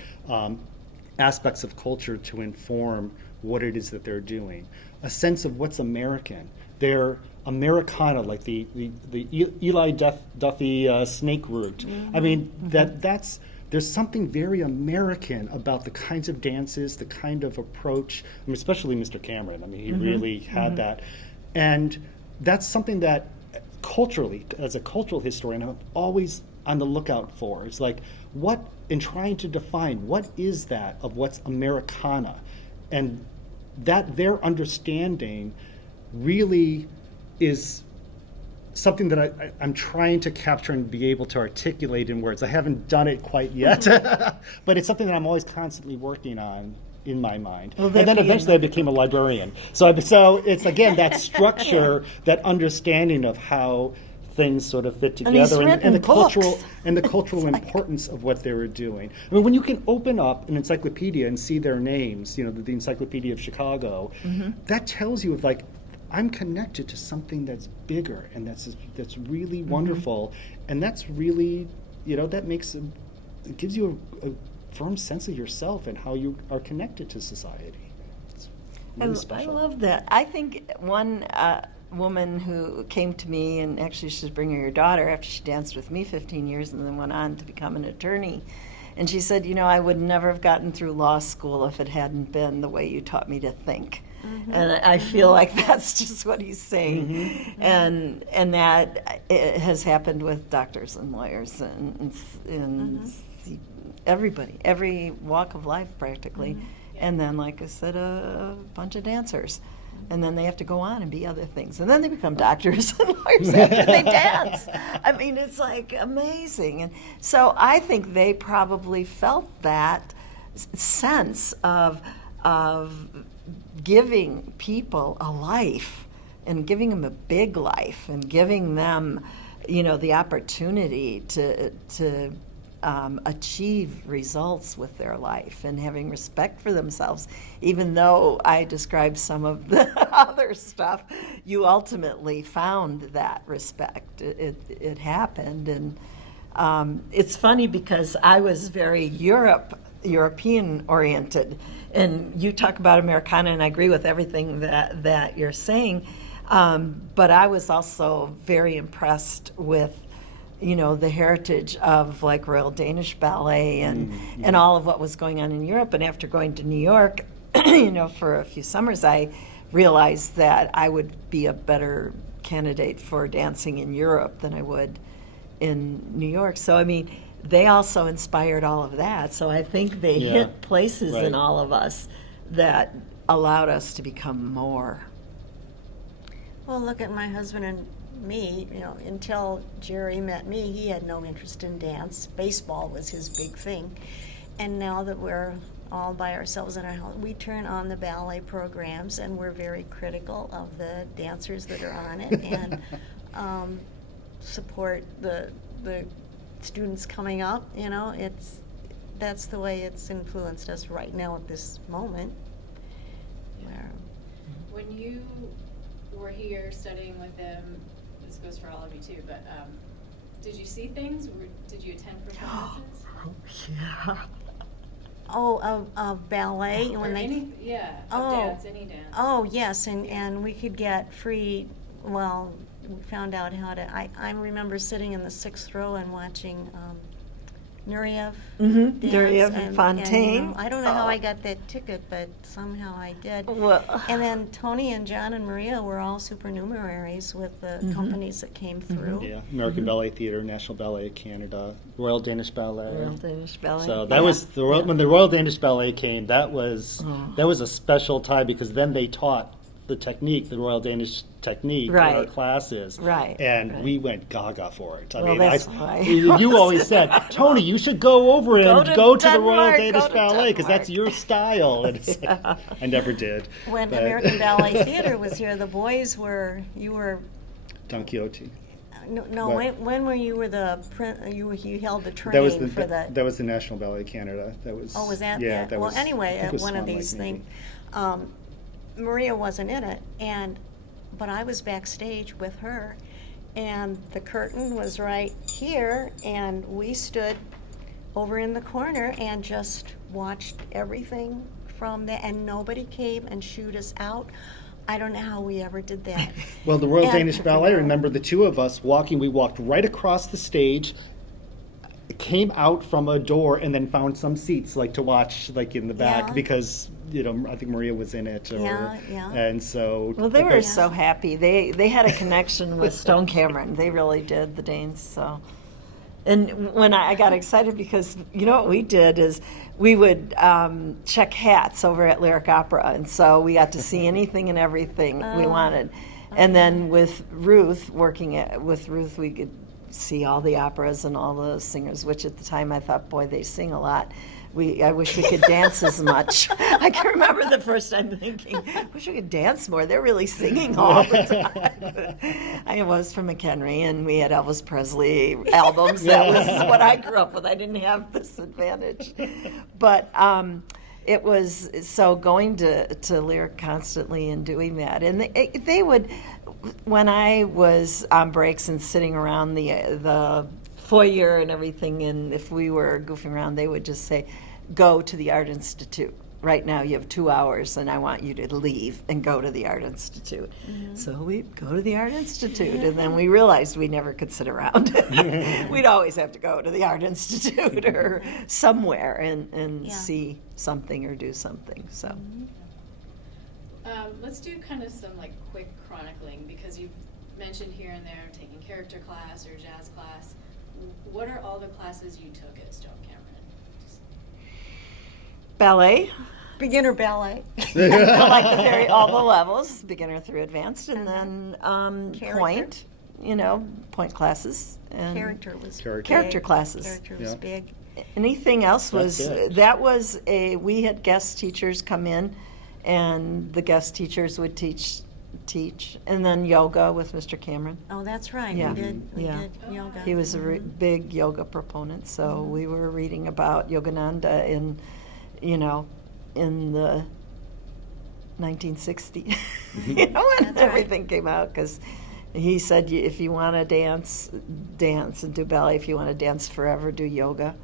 aspects of culture to inform what it is that they're doing. A sense of what's American. They're Americana, like the Eli Duffy snake root. I mean, that's there's something very American about the kinds of dances, the kind of approach. I mean, especially Mr. Camryn. I mean, he really had that, and that's something that culturally, as a cultural historian, I'm always on the lookout for. It's like in trying to define what is that of what's Americana. And that their understanding really is something that I'm trying to capture and be able to articulate in words. I haven't done it quite yet, but it's something that I'm always constantly working on in my mind. And then eventually I became a librarian. So it's, again, that structure, that understanding of how things sort of fit together, and the cultural importance of what they were doing. I mean, when you can open up an encyclopedia and see their names, the Encyclopedia of Chicago, that tells you like, I'm connected to something that's bigger and that's really wonderful, and that's really, it gives you a firm sense of yourself and how you are connected to society. It's really special. I love that. I think one woman who came to me, and actually she's bringing her daughter after she danced with me 15 years and then went on to become an attorney. And she said, I would never have gotten through law school if it hadn't been the way you taught me to think. And I feel like that's just what he's saying. And that it has happened with doctors and lawyers and everybody, every walk of life practically. And then, like I said, a bunch of dancers. And then they have to go on and be other things. And then they become doctors and lawyers after they dance. I mean, it's like amazing. And so I think they probably felt that sense of giving people a life and giving them a big life and giving them, the opportunity to achieve results with their life and having respect for themselves. Even though I described some of the other stuff, you ultimately found that respect. It happened. And it's funny because I was very European oriented, and you talk about Americana, and I agree with everything that you're saying, but I was also very impressed with the heritage of like Royal Danish Ballet and all of what was going on in Europe. And after going to New York, for a few summers, I realized that I would be a better candidate for dancing in Europe than I would in New York. So, I mean, they also inspired all of that. So I think they hit places in all of us that allowed us to become more. Well, look at my husband and me, until Jerry met me, he had no interest in dance. Baseball was his big thing. And now that we're all by ourselves in our house, we turn on the ballet programs, and we're very critical of the dancers that are on it, and support the students coming up. That's the way it's influenced us right now at this moment. When you were here studying with them, this goes for all of you too, but did you see things? Did you attend performances? Yeah. Of ballet Or when they any dance. Oh yes, and we could get free. Well, we found out how to. I remember sitting in the 6th row and watching Nureyev. Mhm, dance, Nureyev and, Fontaine. you know, I don't know how Oh. I got that ticket, but somehow I did. Well, And then Tony and John and Maria were all supernumeraries with the companies that came through. Yeah, American Ballet Theatre, National Ballet of Canada, Royal Danish Ballet. Royal Danish Ballet. So that Yeah. was the Royal, when the Royal Danish Ballet came. That was Oh. a special time because then they taught the technique, the Royal Danish technique, in our Right. classes. Right, And right. we went gaga for it. I Well, mean, that's why. you always said, Tony, you should go over and go to the Royal Denmark, Danish go to Ballet because that's Denmark. your style. And it's like, I never did. When But- American Ballet Theater was here, the boys were, you were, Don Quixote. no, What? when were you were the, you held the That was train for the. that was the National Ballet of Canada. That was. Oh, was that? Yeah. the- That well, was, anyway, I think it at was one of Swan Lake, these maybe. things, Maria wasn't in it, but I was backstage with her, and the curtain was right here, and we stood over in the corner and just watched everything from there, and nobody came and shooed us out. I don't know how we ever did that. Well, the Royal And- Danish Ballet, remember the two of us walking, we walked right across the stage, came out from a door, and then found some seats like to watch like in the back Yeah. because, you know, I think Maria was in it. Or, Yeah. And so. Well, they were but- so happy. They had a connection with Stone-Camryn. They really did, the Danes. So, and when I got excited because you know what we did is we would check hats over at Lyric Opera, and so we got to see anything and everything we wanted. And then with Ruth, with Ruth, we could see all the operas and all the singers. Which at the time I thought, boy, they sing a lot. I wish we could dance as much. I can remember the first time thinking, I wish we could dance more. They're really singing all the time. I was from McHenry, and we had Elvis Presley albums. That was what I grew up with. I didn't have this advantage. But it was, so going to Lyric constantly and doing that. And they would, when I was on breaks and sitting around the foyer and everything, and if we were goofing around, they would just say, go to the Art Institute. Right now you have 2 hours and I want you to leave and go to the Art Institute. So we'd go to the Art Institute, and then we realized we never could sit around. We'd always have to go to the Art Institute or somewhere and Yeah. see something or do something. So Let's do kind of some like quick chronicling because you've mentioned here and there taking character class or jazz class. What are all the classes you took at Stone-Camryn? ballet, Beginner ballet. like all the levels, beginner through advanced, and then Character. point, point classes and Character was Character big. classes. Character was Yeah. big. Anything else was, That's it. we had guest teachers come in, and the guest teachers would teach, and then yoga with Mr. Cameron. Oh, that's right. Yeah. We did Yeah. yoga. He was a big yoga proponent, so we were reading about Yogananda in the 1960s, when That's right. everything came out, because he said, if you want to dance and do ballet. If you want to dance forever, do yoga.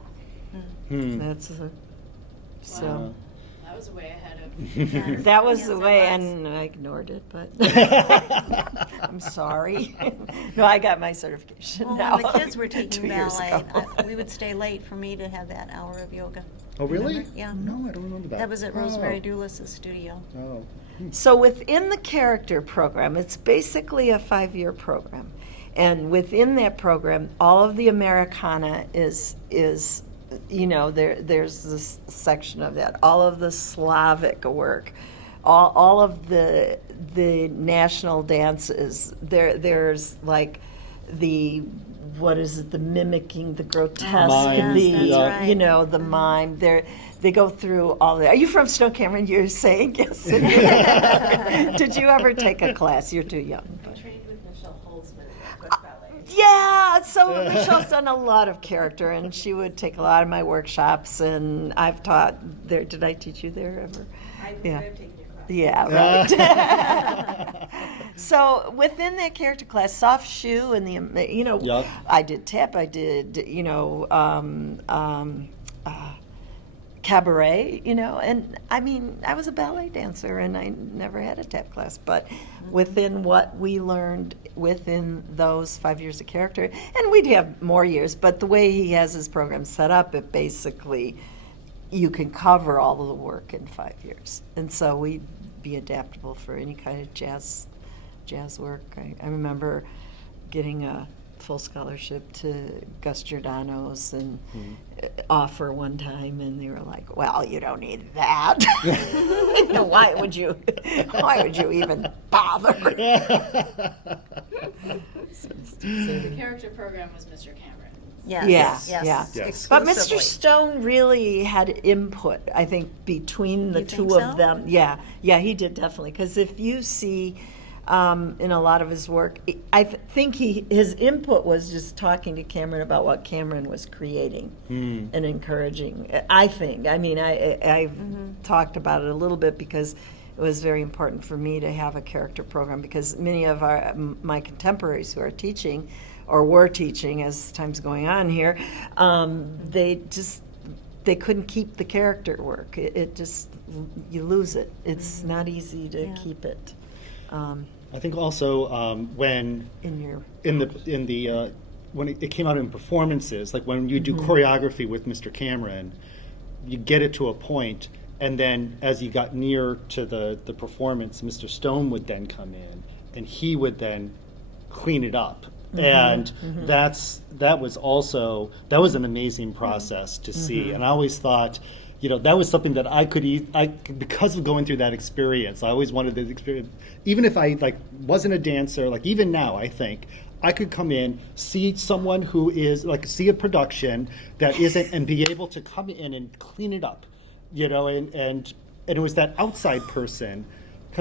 Hmm. That's so. Wow. That was way ahead of. Yeah. That was Yes, the it way, was. and I ignored it, but I'm sorry. No, I got my certification Well, now. when the kids were 2 taking years ballet, ago. we would stay late for me to have that hour of yoga. Oh, really? Remember? Yeah. No, I don't remember that. That was at Rosemary Dulas's studio. Oh. So within the character program, it's basically a 5-year program. And within that program, all of the Americana is there's this section of that. All of the Slavic work, all of the national dances. There's like the the mimicking, the grotesque, Mime, Yes, that's right. the mime. They go through all that. Are you from Stone-Camryn? You're saying yes. Did you ever take a class? You're too young. I trained with Michelle Holzman at West Ballet. Yeah, so Michelle's done a lot of character, and she would take a lot of my workshops, and I've taught there. Did I teach you there ever? I Yeah. have taken your class. Yeah, right. So within that character class, soft shoe and Yup. I did tap. I did cabaret, you know, and I mean, I was a ballet dancer and I never had a tap class, but within what we learned within those 5 years of character, and we'd have more years, but the way he has his program set up, it basically, you can cover all of the work in 5 years. And so we'd be adaptable for any kind of jazz work. I remember getting a full scholarship to Gus Giordano's and offer one time, and they were like, "Well, you don't need that." You know, why would you even bother? So the character program was Mr. Cameron. Yes, Yeah, yes, yeah. Yes. But Mr. exclusively. Stone really had input, I think, between the You two think of so? them. Yeah, he did definitely. Because if you see in a lot of his work, I think his input was just talking to Cameron about what Cameron was creating and encouraging. I think. I mean, I've talked about it a little bit because it was very important for me to have a character program, because many of my contemporaries who are teaching or were teaching as time's going on here, they couldn't keep the character work. It just, you lose it. It's not easy to keep it. I think also when when it came out in performances, like when you do choreography with Mr. Cameron, you get it to a point, and then as you got near to the performance, Mr. Stone would then come in, and he would then clean it up. And that was an amazing process to see. And I always thought, you know, that was something that I could because of going through that experience, I always wanted to experience, even if I wasn't a dancer, even now, I think I could come in, see someone who is see a production that isn't, and be able to come in and clean it up, you know, and it was that outside person.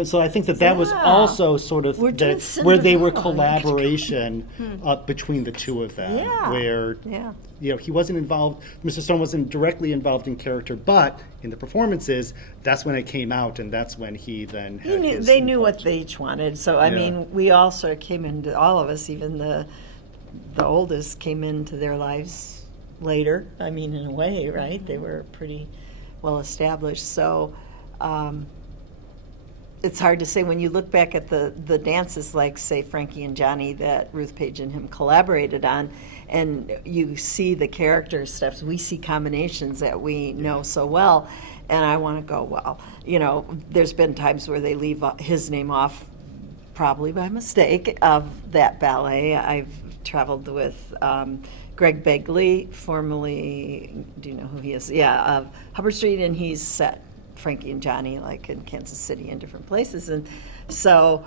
So I think that was also sort of where they were collaboration between the two of them, where you know, he wasn't involved. Mr. Stone wasn't directly involved in character, but in the performances, that's when it came out, and that's when he then had his they knew input. what they each wanted. So I mean, we all sort of came into, all of us, even the oldest, came into their lives later. I mean, in a way, right? They were pretty well established. So. It's hard to say when you look back at the dances, like, say, Frankie and Johnny that Ruth Page and him collaborated on, and you see the character steps, we see combinations that we know so well, and I want to go, well, you know, there's been times where they leave his name off, probably by mistake, of that ballet. I've traveled with Greg Begley, formerly, do you know who he is? Yeah, of Hubbard Street, and he's set Frankie and Johnny, in Kansas City and different places, and so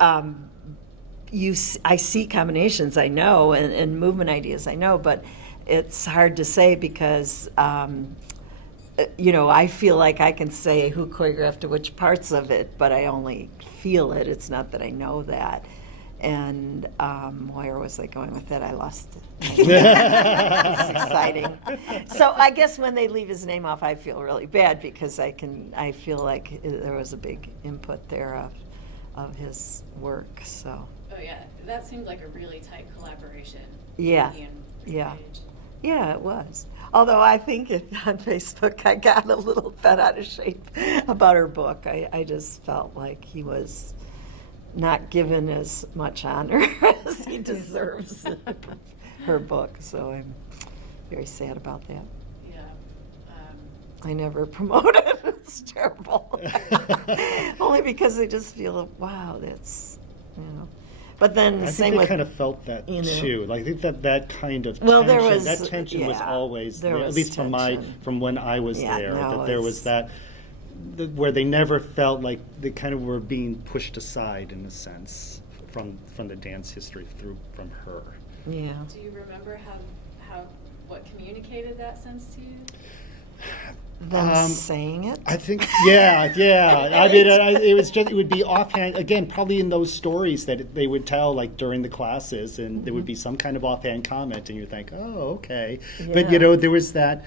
I see combinations I know, and movement ideas I know, but it's hard to say because you know, I feel like I can say who choreographed which parts of it, but I only feel it. It's not that I know that. And where was I going with that? I lost it. It's exciting. So I guess when they leave his name off, I feel really bad because I feel like there was a big input there of his work. So. Oh yeah, that seemed like a really tight collaboration. Yeah. He and Yeah. Page. Yeah, it was. Although I think on Facebook I got a little bent out of shape about her book. I just felt like he was not given as much honor as he deserves her book, so I'm very sad about that. Yeah. I never promote it. It's terrible. Only because I just feel, wow, that's, you know. But then I same think they with, kind of felt that too. I think that kind of Well, tension, there was- that tension was yeah, always there there, at was least tension. from when I was Yeah, there. no, That there was it's- where they never felt like they kind of were being pushed aside in a sense from the dance history from her. yeah. Do you remember how what communicated that sense to you? Them saying it? I think, yeah. I mean, it would be offhand, again, probably in those stories that they would tell, during the classes, and there would be some kind of offhand comment, and you think, oh, okay. But, Yeah. there was that,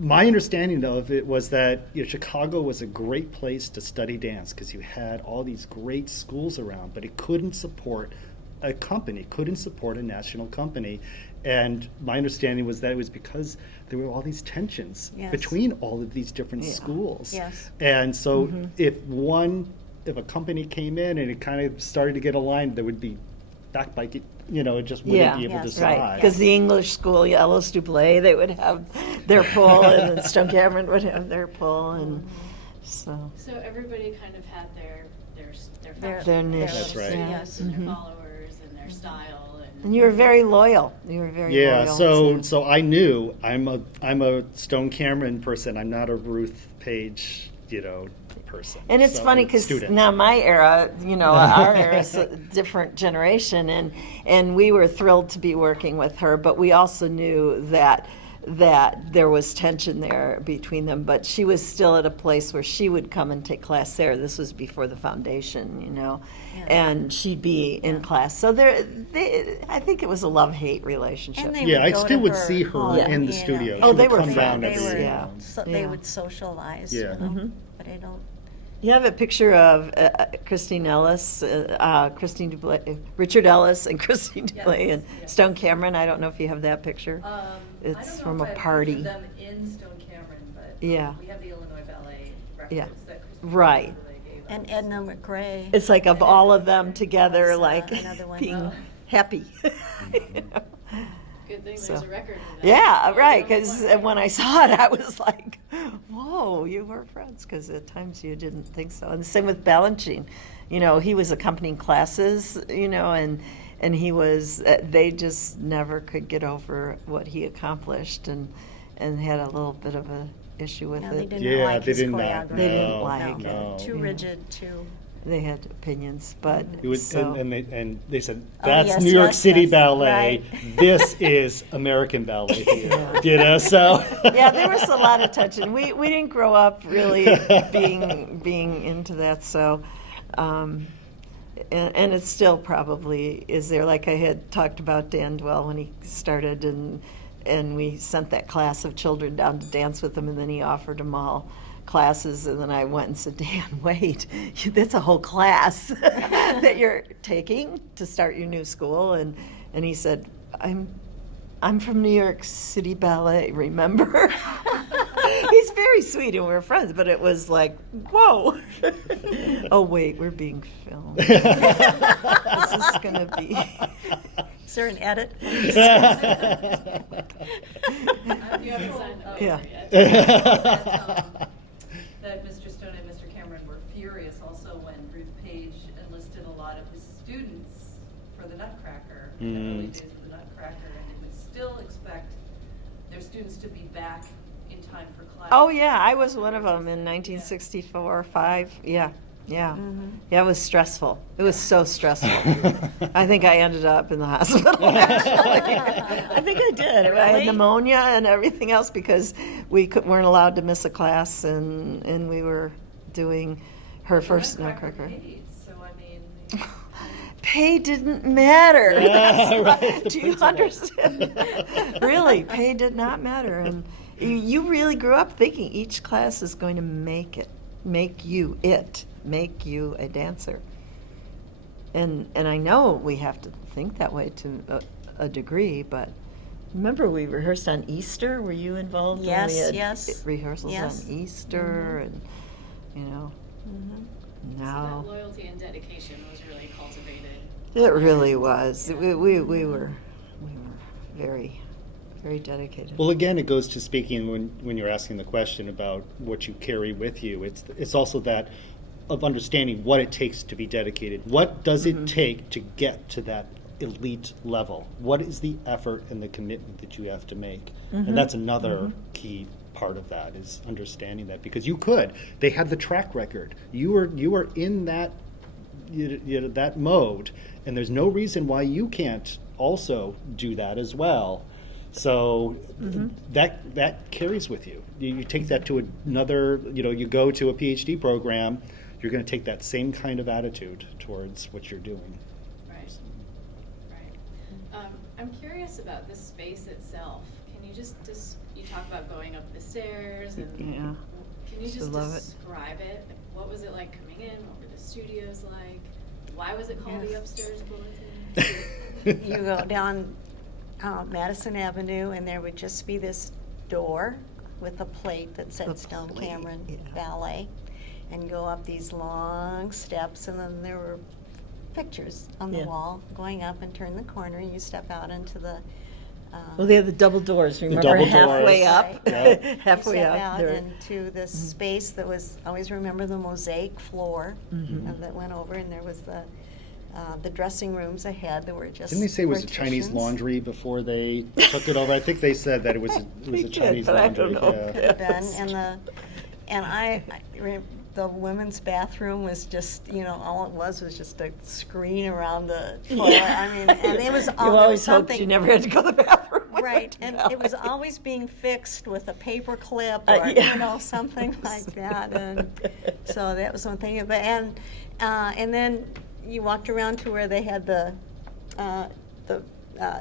my understanding of it was that Chicago was a great place to study dance because you had all these great schools around, but it couldn't support a company, couldn't support a national company. And my understanding was that it was because there were all these tensions Yes. between all of these different Yeah. schools. Yes. And so if a company came in and it kind of started to get aligned, there would be backbiting, it just wouldn't be able to Yes. survive. Right, because the English school, Alice Dublé, they would have their pull, and then Stone-Camryn would have their pull, and so. So everybody kind of had their Their- faction, Their niche. That's right. Yes. and Mhm. their followers and their style And you were very loyal. You were very Yeah, loyal. so I knew I'm a Stone-Camryn person. I'm not a Ruth Page, person. And it's So, funny because student. now my era, our era is a different generation, and we were thrilled to be working with her, but we also knew that there was tension there between them. But she was still at a place where she would come and take class there. This was before the foundation, and she'd be in class. So I think it was a love-hate relationship. And they Yeah, would I go still to would her see her home, in the you studio. know. Oh, She they would were come down friends. every Yeah. round. They Yeah. would socialize, Yeah. but I don't. You have a picture of Christine Ellis, Christine Dublé, Richard Ellis, and Christine Dublé, and yes. Stone-Camryn. I don't know if you have that picture. It's from a party. I don't know if I have them in Stone-Camryn, but Yeah. we have the Illinois Ballet records Yeah. that Christine Right. Dublé gave us. And Edna McRae. It's like of all of them together, Was, like another one. being Oh. happy. Good thing So- there's a record of that. Yeah, You're the right. only Because one. when I saw it, I was like, "Whoa, you were friends." Because at times you didn't think so. And the same with Balanchine. He was accompanying classes, and he was. They just never could get over what he accomplished, and had a little bit of a issue with No, they it. didn't Yeah, like they his did not. choreography. They didn't No, like no. it. Too Yeah. rigid, too. They had opinions, but It was, so, and they said, Oh, that's yes, New York yes, City yes. Ballet. Right. This is American Ballet Theater. So. yeah, there was a lot of tension. We didn't grow up really being into that, so and it still probably is there. Like I had talked about Dan Dwell when he started, and we sent that class of children down to dance with him, and then he offered them all classes, and then I went and said, Dan, wait, that's a whole class that you're taking to start your new school, and he said, I'm from New York City Ballet, remember? He's very sweet and we're friends, but it was like, whoa. Oh, wait, we're being filmed. This is going to be. Is there an edit? You haven't signed the Yeah. waiver yet. That Mr. Stone and Mr. Cameron were furious also when Ruth Page enlisted a lot of his students for the Nutcracker, in the early days of the Nutcracker, and they would still expect their students to be back in time for class. Oh, yeah, I was one of them in 1964 or 5. Yeah. Yeah, it was stressful. It was so stressful. I think I ended up in the hospital, actually. I think I did. I had Really? pneumonia and everything else because we weren't allowed to miss a class, and we were doing her first Nutcracker. Paid, so I mean, Pay didn't matter. Yeah, That's right. Do you understand? Really, pay did not matter. And you really grew up thinking each class is going to make you a dancer. And I know we have to think that way to a degree, but remember we rehearsed on Easter? Were you involved when Yes, we had yes. rehearsals Yes. on Easter? And, So now. that loyalty and dedication was really cultivated. It really was. We were very, very dedicated. Well, again, it goes to speaking when you're asking the question about what you carry with you. It's also that of understanding what it takes to be dedicated. What does it take to get to that elite level? What is the effort and the commitment that you have to make? And that's another key part of that, is understanding that, because they had the track record. You were in that that mode, and there's no reason why you can't also do that as well. So that carries with you. You take that to another, you go to a PhD program, you're going to take that same kind of attitude towards what you're doing. Right. I'm curious about the space itself. Can you just you talk about going up the stairs, and Yeah. can you Should just love it. describe it? Like, what was it like coming in? What were the studios like? Why was it called the Yes. Upstairs Bulletin? You go down Madison Avenue, and there would just be this door with a plate that The said plate, Stone-Camryn yeah. Ballet, and go up these long steps, and then there were pictures on the Yeah. wall going up, and turn the corner, and you step out into the. Well, they have the double doors, remember, double halfway doors. up, Right. You halfway step up. out there. into this space that was, always remember the mosaic floor Mhm. that went over, and there was the dressing rooms ahead that were just. Didn't they say it was a Chinese partitions. laundry before they took it over? I think they said that it was They a did, Chinese but I laundry. don't know. Yeah. Could have been, Yes. the women's bathroom was just, all it was just a screen around the toilet. I mean, and it was You all, there always was hoped something. you never had to go to the bathroom. when you Right, went to and it was ballet. always being fixed with a paper clip Yeah. or, something like that. And so that was one thing. But and then you walked around to where they had the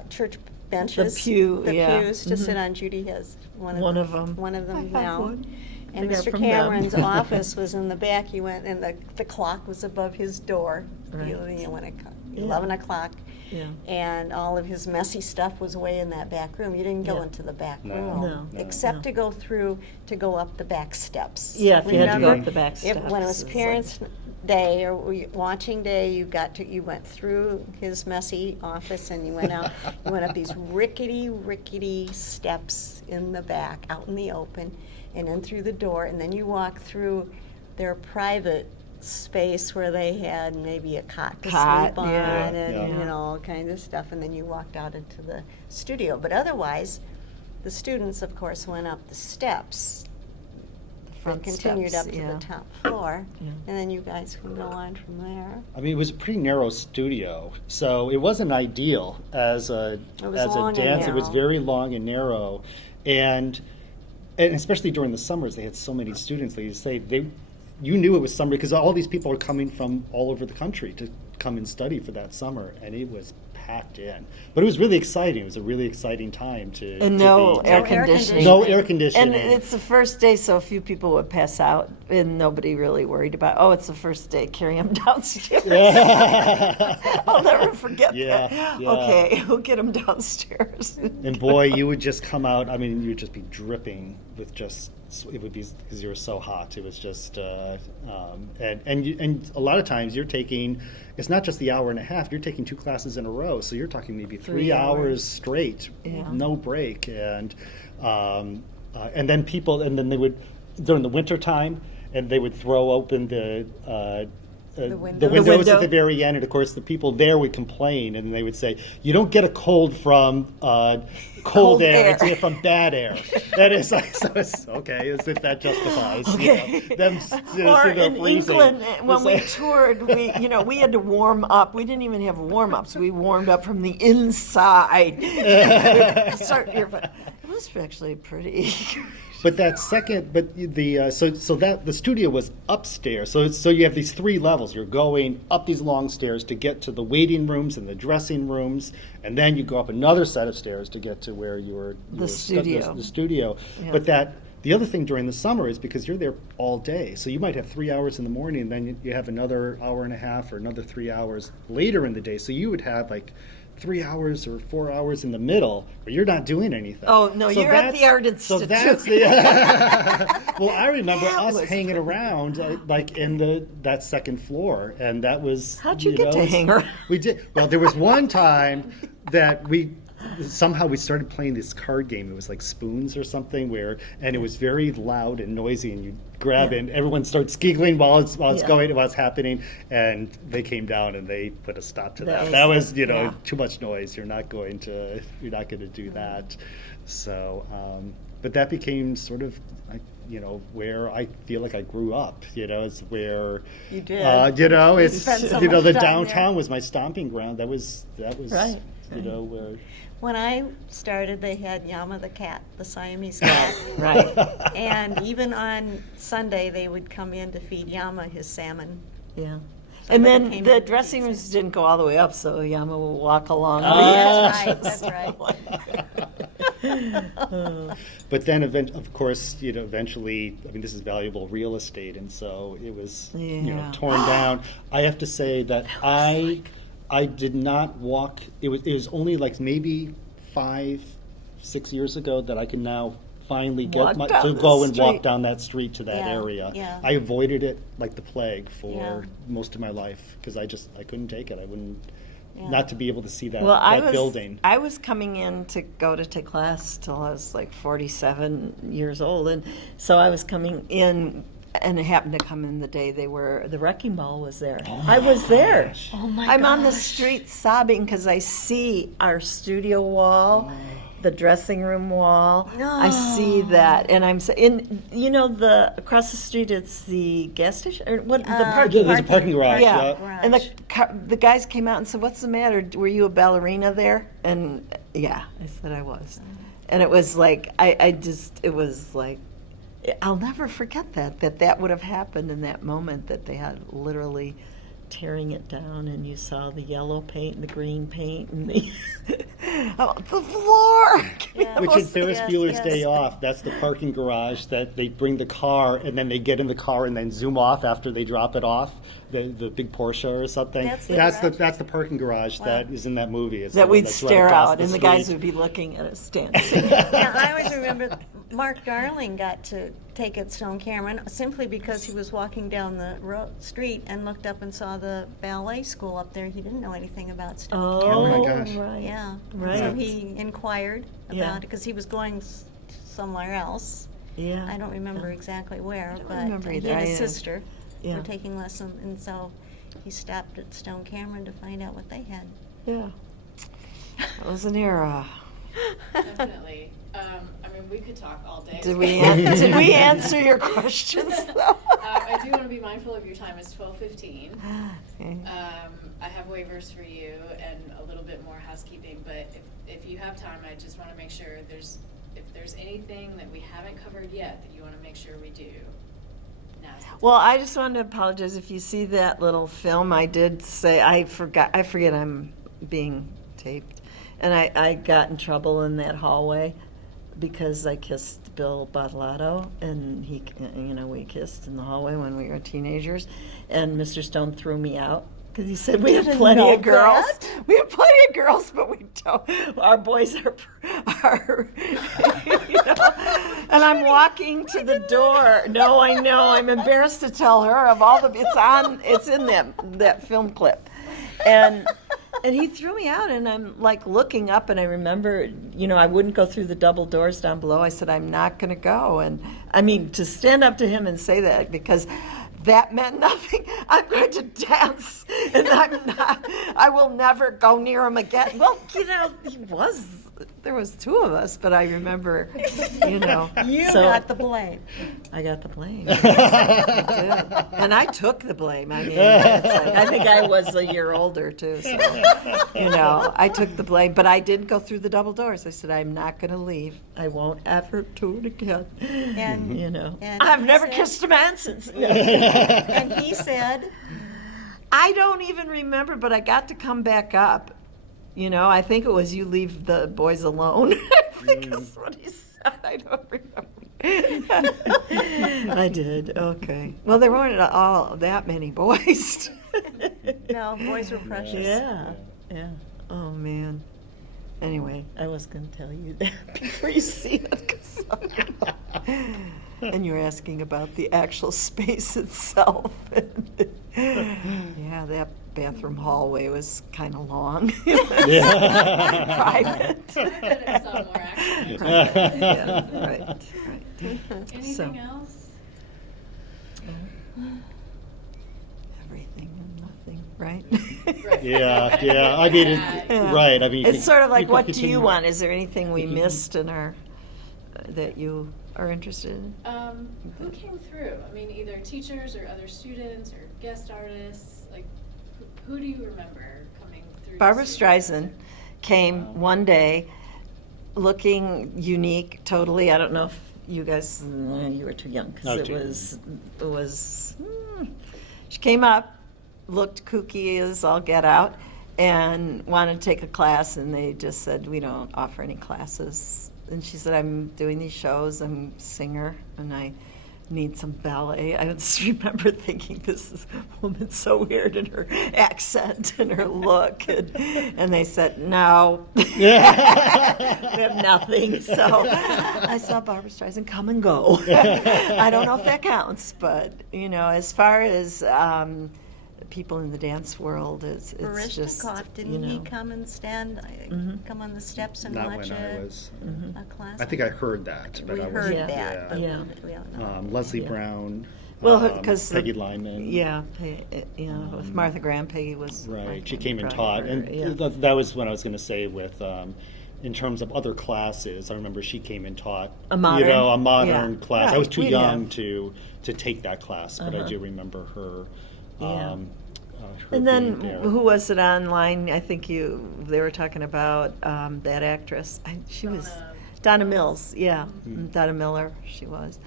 church benches, pew, yeah. pews to sit Mhm. on. Judy has one One of of 'em. One of them I have now. one. And I got Mr. from them. Cameron's office was in the back. You went, and the clock was above his door. Right. When it Yeah. 11 o'clock. Yeah. And all of his messy stuff was way in that back room. You didn't go Yeah. into the back No. room. No. Except No. to go up the back steps. Yeah, if you had to go Remember? up the back steps. When it was like- parents' day or watching day, you went through his messy office and you went out, you went up these rickety steps in the back, out in the open, and in through the door, and then you walk through their private space where they had maybe a cot to Cot, sleep on yeah, and, yeah. all kinds of stuff, and then you walked out into the studio. But otherwise, the students, of course, went up the steps. Front They continued steps, up to yeah. the top floor, Yeah. and then you guys can go on from there. I mean, it was a pretty narrow studio, so it wasn't ideal as a It was long and dance. It was narrow. very long and narrow, and especially during the summers, they had so many students. You knew it was summer because all these people are coming from all over the country to come and study for that summer, and it was packed in. But it was really exciting. It was a really exciting time to. And to no be- air No air conditioning. No air conditioning. And it's the first day, so a few people would pass out, and nobody really worried about, oh, it's the first day, carry them downstairs. I'll never forget Yeah, that. yeah. Okay, we'll get them downstairs. And boy, you would just come out. I mean, you would just be dripping with just. It would be because you were so hot. It was just, and a lot of times you're taking. It's not just the hour and a half. You're taking 2 classes in a row, so you're talking maybe 3 hours straight, Yeah. no break, and then people, and then they would during the winter time, and they would throw open the window. windows window. at the very end, and of course the people there would complain, and they would say, "You don't get a cold from cold air; air. it's from bad air." That is like, so it's, okay, as if that justifies Okay. them Or sitting there in freezing. England, when It's we like- toured, we had to warm up. We didn't even have warm-ups. We warmed up from the inside. Start your, it was actually pretty. But that second, so that the studio was upstairs. So you have these 3 levels. You're going up these long stairs to get to the waiting rooms and the dressing rooms, and then you go up another set of stairs to get to where you were studio. The studio. Yeah. But the other thing during the summer is because you're there all day. So you might have 3 hours in the morning, and then you have another hour and a half or another 3 hours later in the day. So you would have like 3 hours or 4 hours in the middle where you're not doing anything. Oh, no, So you're at the that's- Art So Institute. that's the. Well, I remember That us was hanging around like in that second floor, and that was. How'd you get to know, hang around? We did. Well, there was one time that we started playing this card game. It was like spoons or something, and it was very loud and noisy, and you grab it, and everyone starts giggling while it's Yeah. going, while it's happening, and they came down and they put a stop to that. was- That was yeah. too much noise. You're not going to do that. So, but that became sort of like, where I feel like I grew up. It's where You did. It's spent so the much time downtown there. was my stomping ground. That was Right, where. When I started, they had Yama the cat, the Siamese cat. Right. And even on Sunday, they would come in to feed Yama his salmon. Yeah. And Somebody then came the in dressing and rooms didn't go all the way up, so Yama will walk along. That's right. But then, of course, eventually, I mean, this is valuable real estate, and so it was, Yeah. torn down. I have to say that I did not walk. It was only like maybe 5, 6 years ago that I can now finally Walk get down to the go and walk street. down that street to that Yeah, area. yeah. I avoided it like the plague for Yeah. most of my life because I couldn't take it. I wouldn't, Yeah. not to be able to see that, Well, that building. I was coming in to go to take class till I was like 47 years old, and so I was coming in, and it happened to come in the day the wrecking ball was there. I was there. Oh my I'm on the gosh. street sobbing because I see our studio wall, the dressing room wall. I see that, and I'm in. You know, across the street, it's the gas station or what? The parking. There's a parking garage. Yeah, Garage. and the guys came out and said, "What's the matter? Were you a ballerina there?" And yeah, I said I was, and it was like it was like, I'll never forget that would have happened in that moment, that they had literally tearing it down, and you saw the yellow paint and the green paint and the the floor. Yeah. Which in Ferris Yes, Bueller's yes. Day Off, that's the parking garage that they bring the car and then they get in the car and then zoom off after they drop it off, the big Porsche or something. That's the garage? That's the parking garage that is in that movie. It's the That one we'd that's right stare across out, and the guys street. would be looking at us dancing. Yeah, I always remember Mark Darling got to take it Stone-Camryn simply because he was walking down the street and looked up and saw the ballet school up there. He didn't know anything about Stone-Camryn. Oh my gosh. right. Yeah. Right. So he inquired Yeah. about it because he was going somewhere else. Yeah. I don't remember exactly where, don't but remember he either. and I, his sister yeah. were taking lessons, and so he stopped at Stone-Camryn to find out what they had. Yeah. That was an era. Definitely. I mean, we could talk all day. Did we answer your questions though? I do want to be mindful of your time. It's 12:15. Okay. I have waivers for you and a little bit more housekeeping, but if you have time, I just want to make sure if there's anything that we haven't covered yet that you want to make sure we do. Now's the time. Well, I just wanted to apologize. If you see that little film, I did say I forget I'm being taped, and I got in trouble in that hallway because I kissed Bill Bottolato, and we kissed in the hallway when we were teenagers, and Mr. Stone threw me out because he said we have didn't plenty know of girls. that. We have plenty of girls, but we don't. Our boys are And I'm walking to the door. No, I know. I'm embarrassed to tell her of all the. It's in that film clip, and he threw me out. And I'm like looking up, and I remember, I wouldn't go through the double doors down below. I said I'm not going to go, and I mean to stand up to him and say that because that meant nothing. I'm going to dance, and I'm not. I will never go near him again. Well, there was two of us, but I remember, You so got the blame. I got the blame. I did. And I took the blame. I mean, I think I was a year older too, so, I took the blame. But I did go through the double doors. I said, I'm not going to leave. I won't ever do it again. And, and I've he never said- kissed a man since. And he said, I don't even remember, but I got to come back up. I think it was you leave the boys alone. I think that's what he said. I don't remember. I did. Okay. Well, there weren't all that many boys. no, boys were precious. Yeah. Yeah. Oh, man. Anyway, I was going to tell you that before you see it. And you're asking about the actual space itself. Yeah, that bathroom hallway was kind of long. Private. I saw more action. Yeah, right. Anything else? Everything and nothing, right? Right. Yeah. I mean, Yeah. right. I mean, It's sort of like, can what do continue- you want? Is there anything we You can- missed in our that you are interested in? Who came through? I mean, either teachers or other students or guest artists. Like, who do you remember coming through? Barbara to see you? Streisand came one day looking unique, totally. I don't know if you guys, you were too young Oh, because too it was, she came up, looked kooky as all get out, and wanted to take a class, and they just said, we don't offer any classes. And she said, I'm doing these shows, I'm a singer, and I need some ballet. I just remember thinking, this woman's so weird in her accent and her look. And they said, no. We have nothing. So I saw Barbra Streisand come and go. I don't know if that counts, but, you know, as far as people in the dance world, it's just, didn't you know. he come and stand, come on the steps and Not watch when I was. a class? I think I heard that, but We I heard wasn't. that, but Yeah. we don't know. Leslie Yeah. Brown. Well, because Peggy Lyman. Yeah, you know, with Martha Graham, Peggy was. Right, she came and brought taught, her, and yeah. that was what I was going to say with, in terms of other classes. I remember she came and taught, A modern, you know, a modern yeah. class. I Right, was too we'd young have. to take that class, but I Uh-huh. do remember her. Yeah. Her And then, being there. who was it online? I think they were talking about that actress. She was Donna Mills, yeah. Mhm. Donna Miller, she was.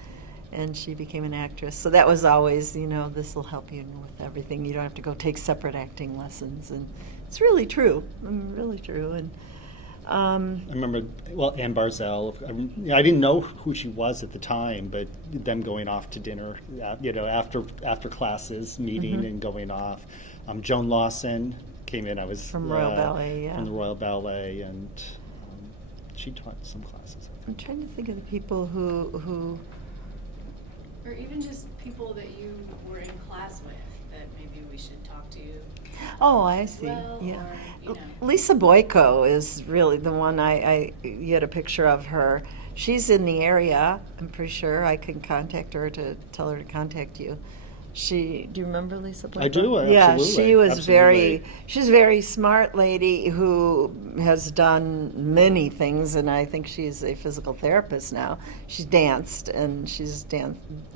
And she became an actress. So that was always, you know, this will help you with everything. You don't have to go take separate acting lessons. And it's really true. I mean, really true. And I remember, well, Ann Barzell. I didn't know who she was at the time, but them going off to dinner, you know, after classes, meeting and going off. Joan Lawson came in. I was From Royal Ballet, yeah. From the Royal Ballet, and she taught some classes. I'm trying to think of the people who Or even just people that you were in class with that maybe we should talk to. Oh, I see. Well, Yeah. or, you know. Lisa Boyko is really the one you had a picture of her. She's in the area. I'm pretty sure I can contact her to tell her to contact you. Do you remember Lisa Boyko? I do, Yeah, absolutely, she was absolutely. she's a very smart lady who has done many things, and I think she's a physical therapist now. She's danced, and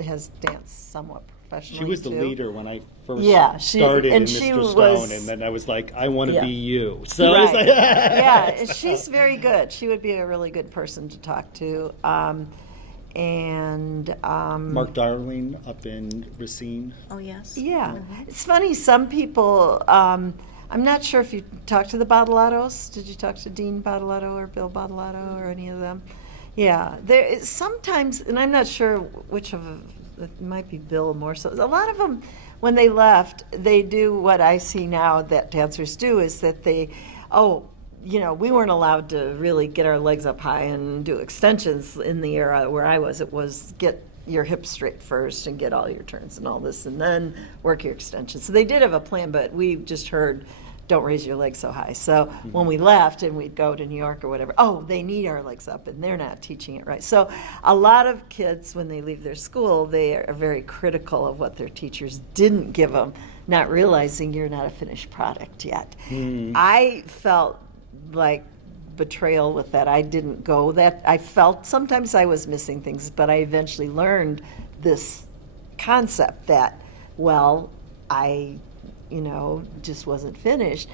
has danced somewhat professionally, She was the too. leader when I first Yeah, started in and she Mr. Stone, was- and then I was like, I want to Yeah. be you. So I was Right. like, Yeah, she's very good. She would be a really good person to talk to. Mark Darling up in Racine. Oh, yes. Yeah, it's funny. Some people. I'm not sure if you talked to the Bottolatos. Did you talk to Dean Bottolato or Bill Bottolato or any of them? Yeah, there is sometimes, and I'm not sure which of it might be Bill more so. A lot of them, when they left, they do what I see now that dancers do, is that you know, we weren't allowed to really get our legs up high and do extensions in the era where I was. It was get your hips straight first and get all your turns and all this, and then work your extensions. So they did have a plan, but we just heard, don't raise your legs so high. So when we left and we'd go to New York or whatever, they need our legs up, and they're not teaching it right. So a lot of kids, when they leave their school, they are very critical of what their teachers didn't give them, not realizing you're not a finished product yet. I felt like betrayal with that. I didn't go that. I felt sometimes I was missing things, but I eventually learned this concept that, well, I, you know, just wasn't finished.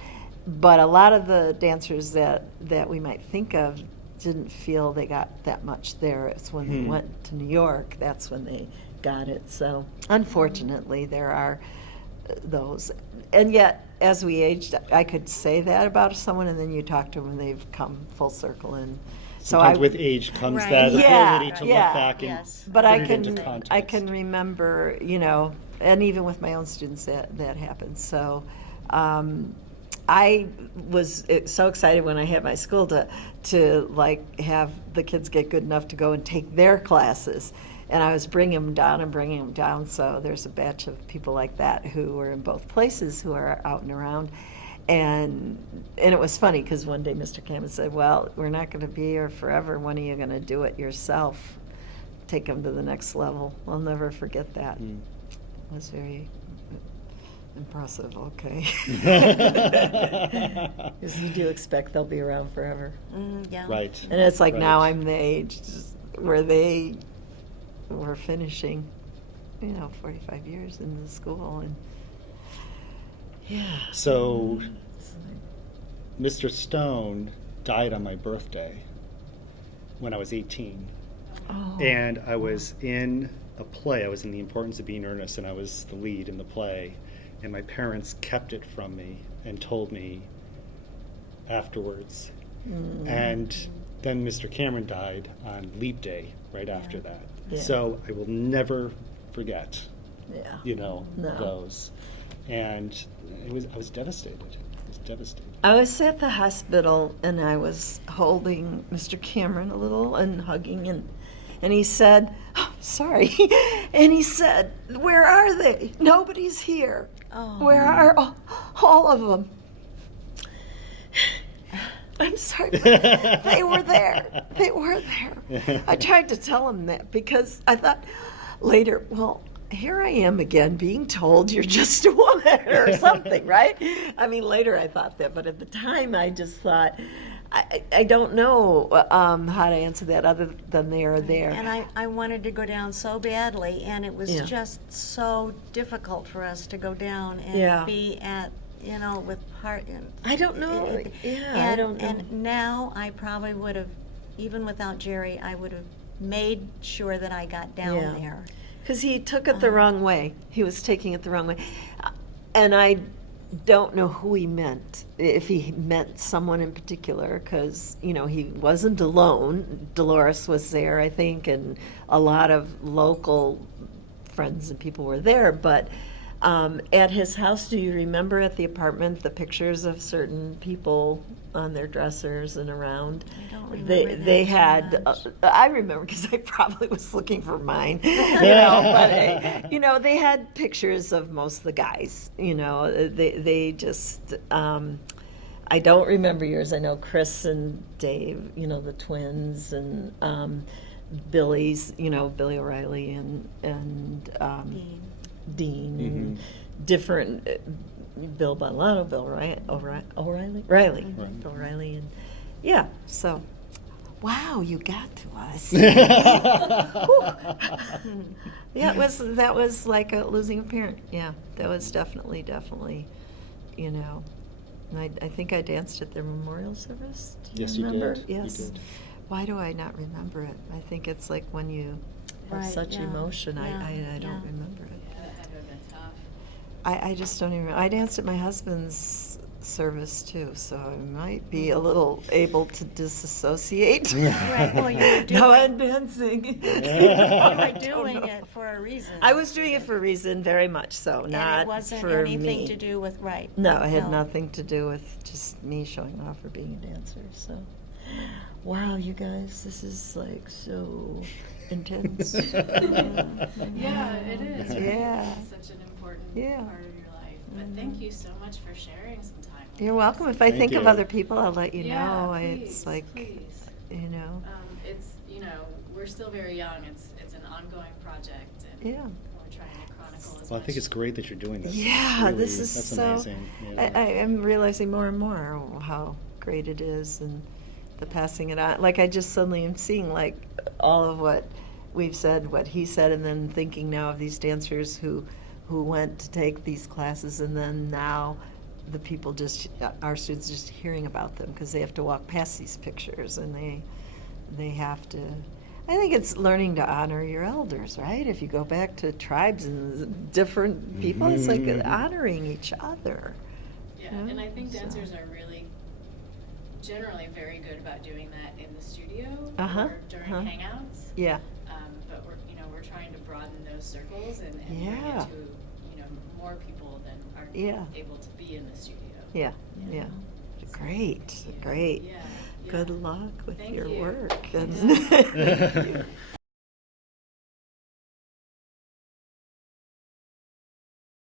But a lot of the dancers that we might think of didn't feel they got that much there. It's when they went to New York, that's when they got it. So unfortunately, there are those. And yet, as we aged, I could say that about someone, and then you talk to them, and they've come full circle. And so Sometimes with age comes Right. that Yeah, ability to yeah. look back and Yes. But put I it into can context. remember, you know, and even with my own students that happened. So I was so excited when I had my school to like have the kids get good enough to go and take their classes. And I was bringing them down. So there's a batch of people like that who were in both places who are out and around. And it was funny because one day Mr. Camryn said, well, we're not going to be here forever. When are you going to do it yourself? Take them to the next level. I'll never forget that. It was very impressive, okay. Because you do expect they'll be around forever. Yeah. Right. And it's like now Right. I'm the age where they were finishing, 45 years in the school. And yeah. So, Mr. Stone died on my birthday when I was 18. Oh. And I was in a play. I was in The Importance of Being Earnest, and I was the lead in the play. And my parents kept it from me and told me afterwards. And then Mr. Camryn died on Leap Day right after that. Yeah. So I will never forget, Yeah. No. No. And I was devastated. I was devastated. I was at the hospital and I was holding Mr. Cameron a little and hugging and he said, oh, sorry, and he said, where are they? Nobody's here. Oh. Where are all of them? I'm sorry, but they were there. They were there. I tried to tell him that because I thought later, well, here I am again being told you're just a woman or something, right? I mean, later I thought that, but at the time I just thought, I don't know how to answer that other than they are there. And I wanted to go down so badly, and it was Yeah. just so difficult for us to go down and Yeah. be at, with part. I don't know. I don't know. And now I probably would have, even without Jerry, I would have made sure that I got down Yeah. there. Because he took it the wrong way. He was taking it the wrong way. And I don't know who he meant, if he meant someone in particular, because, he wasn't alone. Dolores was there, I think, and a lot of local friends and people were there. But at his house, do you remember at the apartment the pictures of certain people on their dressers and around? I don't remember They that too had, much. I remember because I probably was looking for mine, but they had pictures of most of the guys, they just, I don't remember yours. I know Chris and Dave, the twins, and Billy's, Billy O'Reilly and Dean, and different, Bill Bonlano, Bill O'Reilly, Riley, Mhm. Bill Riley, and yeah, so, wow, you got to us. Yeah, that was like losing a parent. Yeah, that was definitely, and I think I danced at their memorial service. Do Yes, you remember? did. You Yes. did. Why do I not remember it? I think it's like when you have Right, such yeah, emotion, I yeah, don't yeah. remember it. Yeah, that had to have been tough. I just don't even. I danced at my husband's service too, so I might be a little able to disassociate. Right, well, you were No, I'm doing- dancing. You I were don't doing know. it for a reason. I was doing it for a reason, very much so, And not it wasn't for anything me. to do with, right. No, it had No. nothing to do with just me showing off or being a dancer. So, wow, you guys, this is like so intense. Yeah, it is. right? Yeah. It's such an important Yeah. part of your life. But thank you so much for sharing some time with You're us. welcome. If I Thank think of you. other people, I'll let you Yeah, know. please, It's like, please. It's, we're still very young. It's an ongoing project, and Yeah. we're trying to chronicle as Well, I much. think it's great that you're doing this. Yeah, Really, this is that's so. amazing. Yeah. I am realizing more and more how great it is, and the passing it on. Like I just suddenly am seeing like all of what we've said, what he said, and then thinking now of these dancers who went to take these classes, and then now the people our students just hearing about them because they have to walk past these pictures, and they have to. I think it's learning to honor your elders, right? If you go back to tribes and different people, it's like honoring each other. Yeah, Yeah, and I think so. dancers are really generally very good about doing that in the studio Uh-huh, or during uh-huh. hangouts. Yeah. But we're trying to broaden those circles and bring Yeah. it to more people than are Yeah. able to be in the studio. Yeah, yeah. Great, great. Yeah. Good luck with Thank your you. work. Yeah. And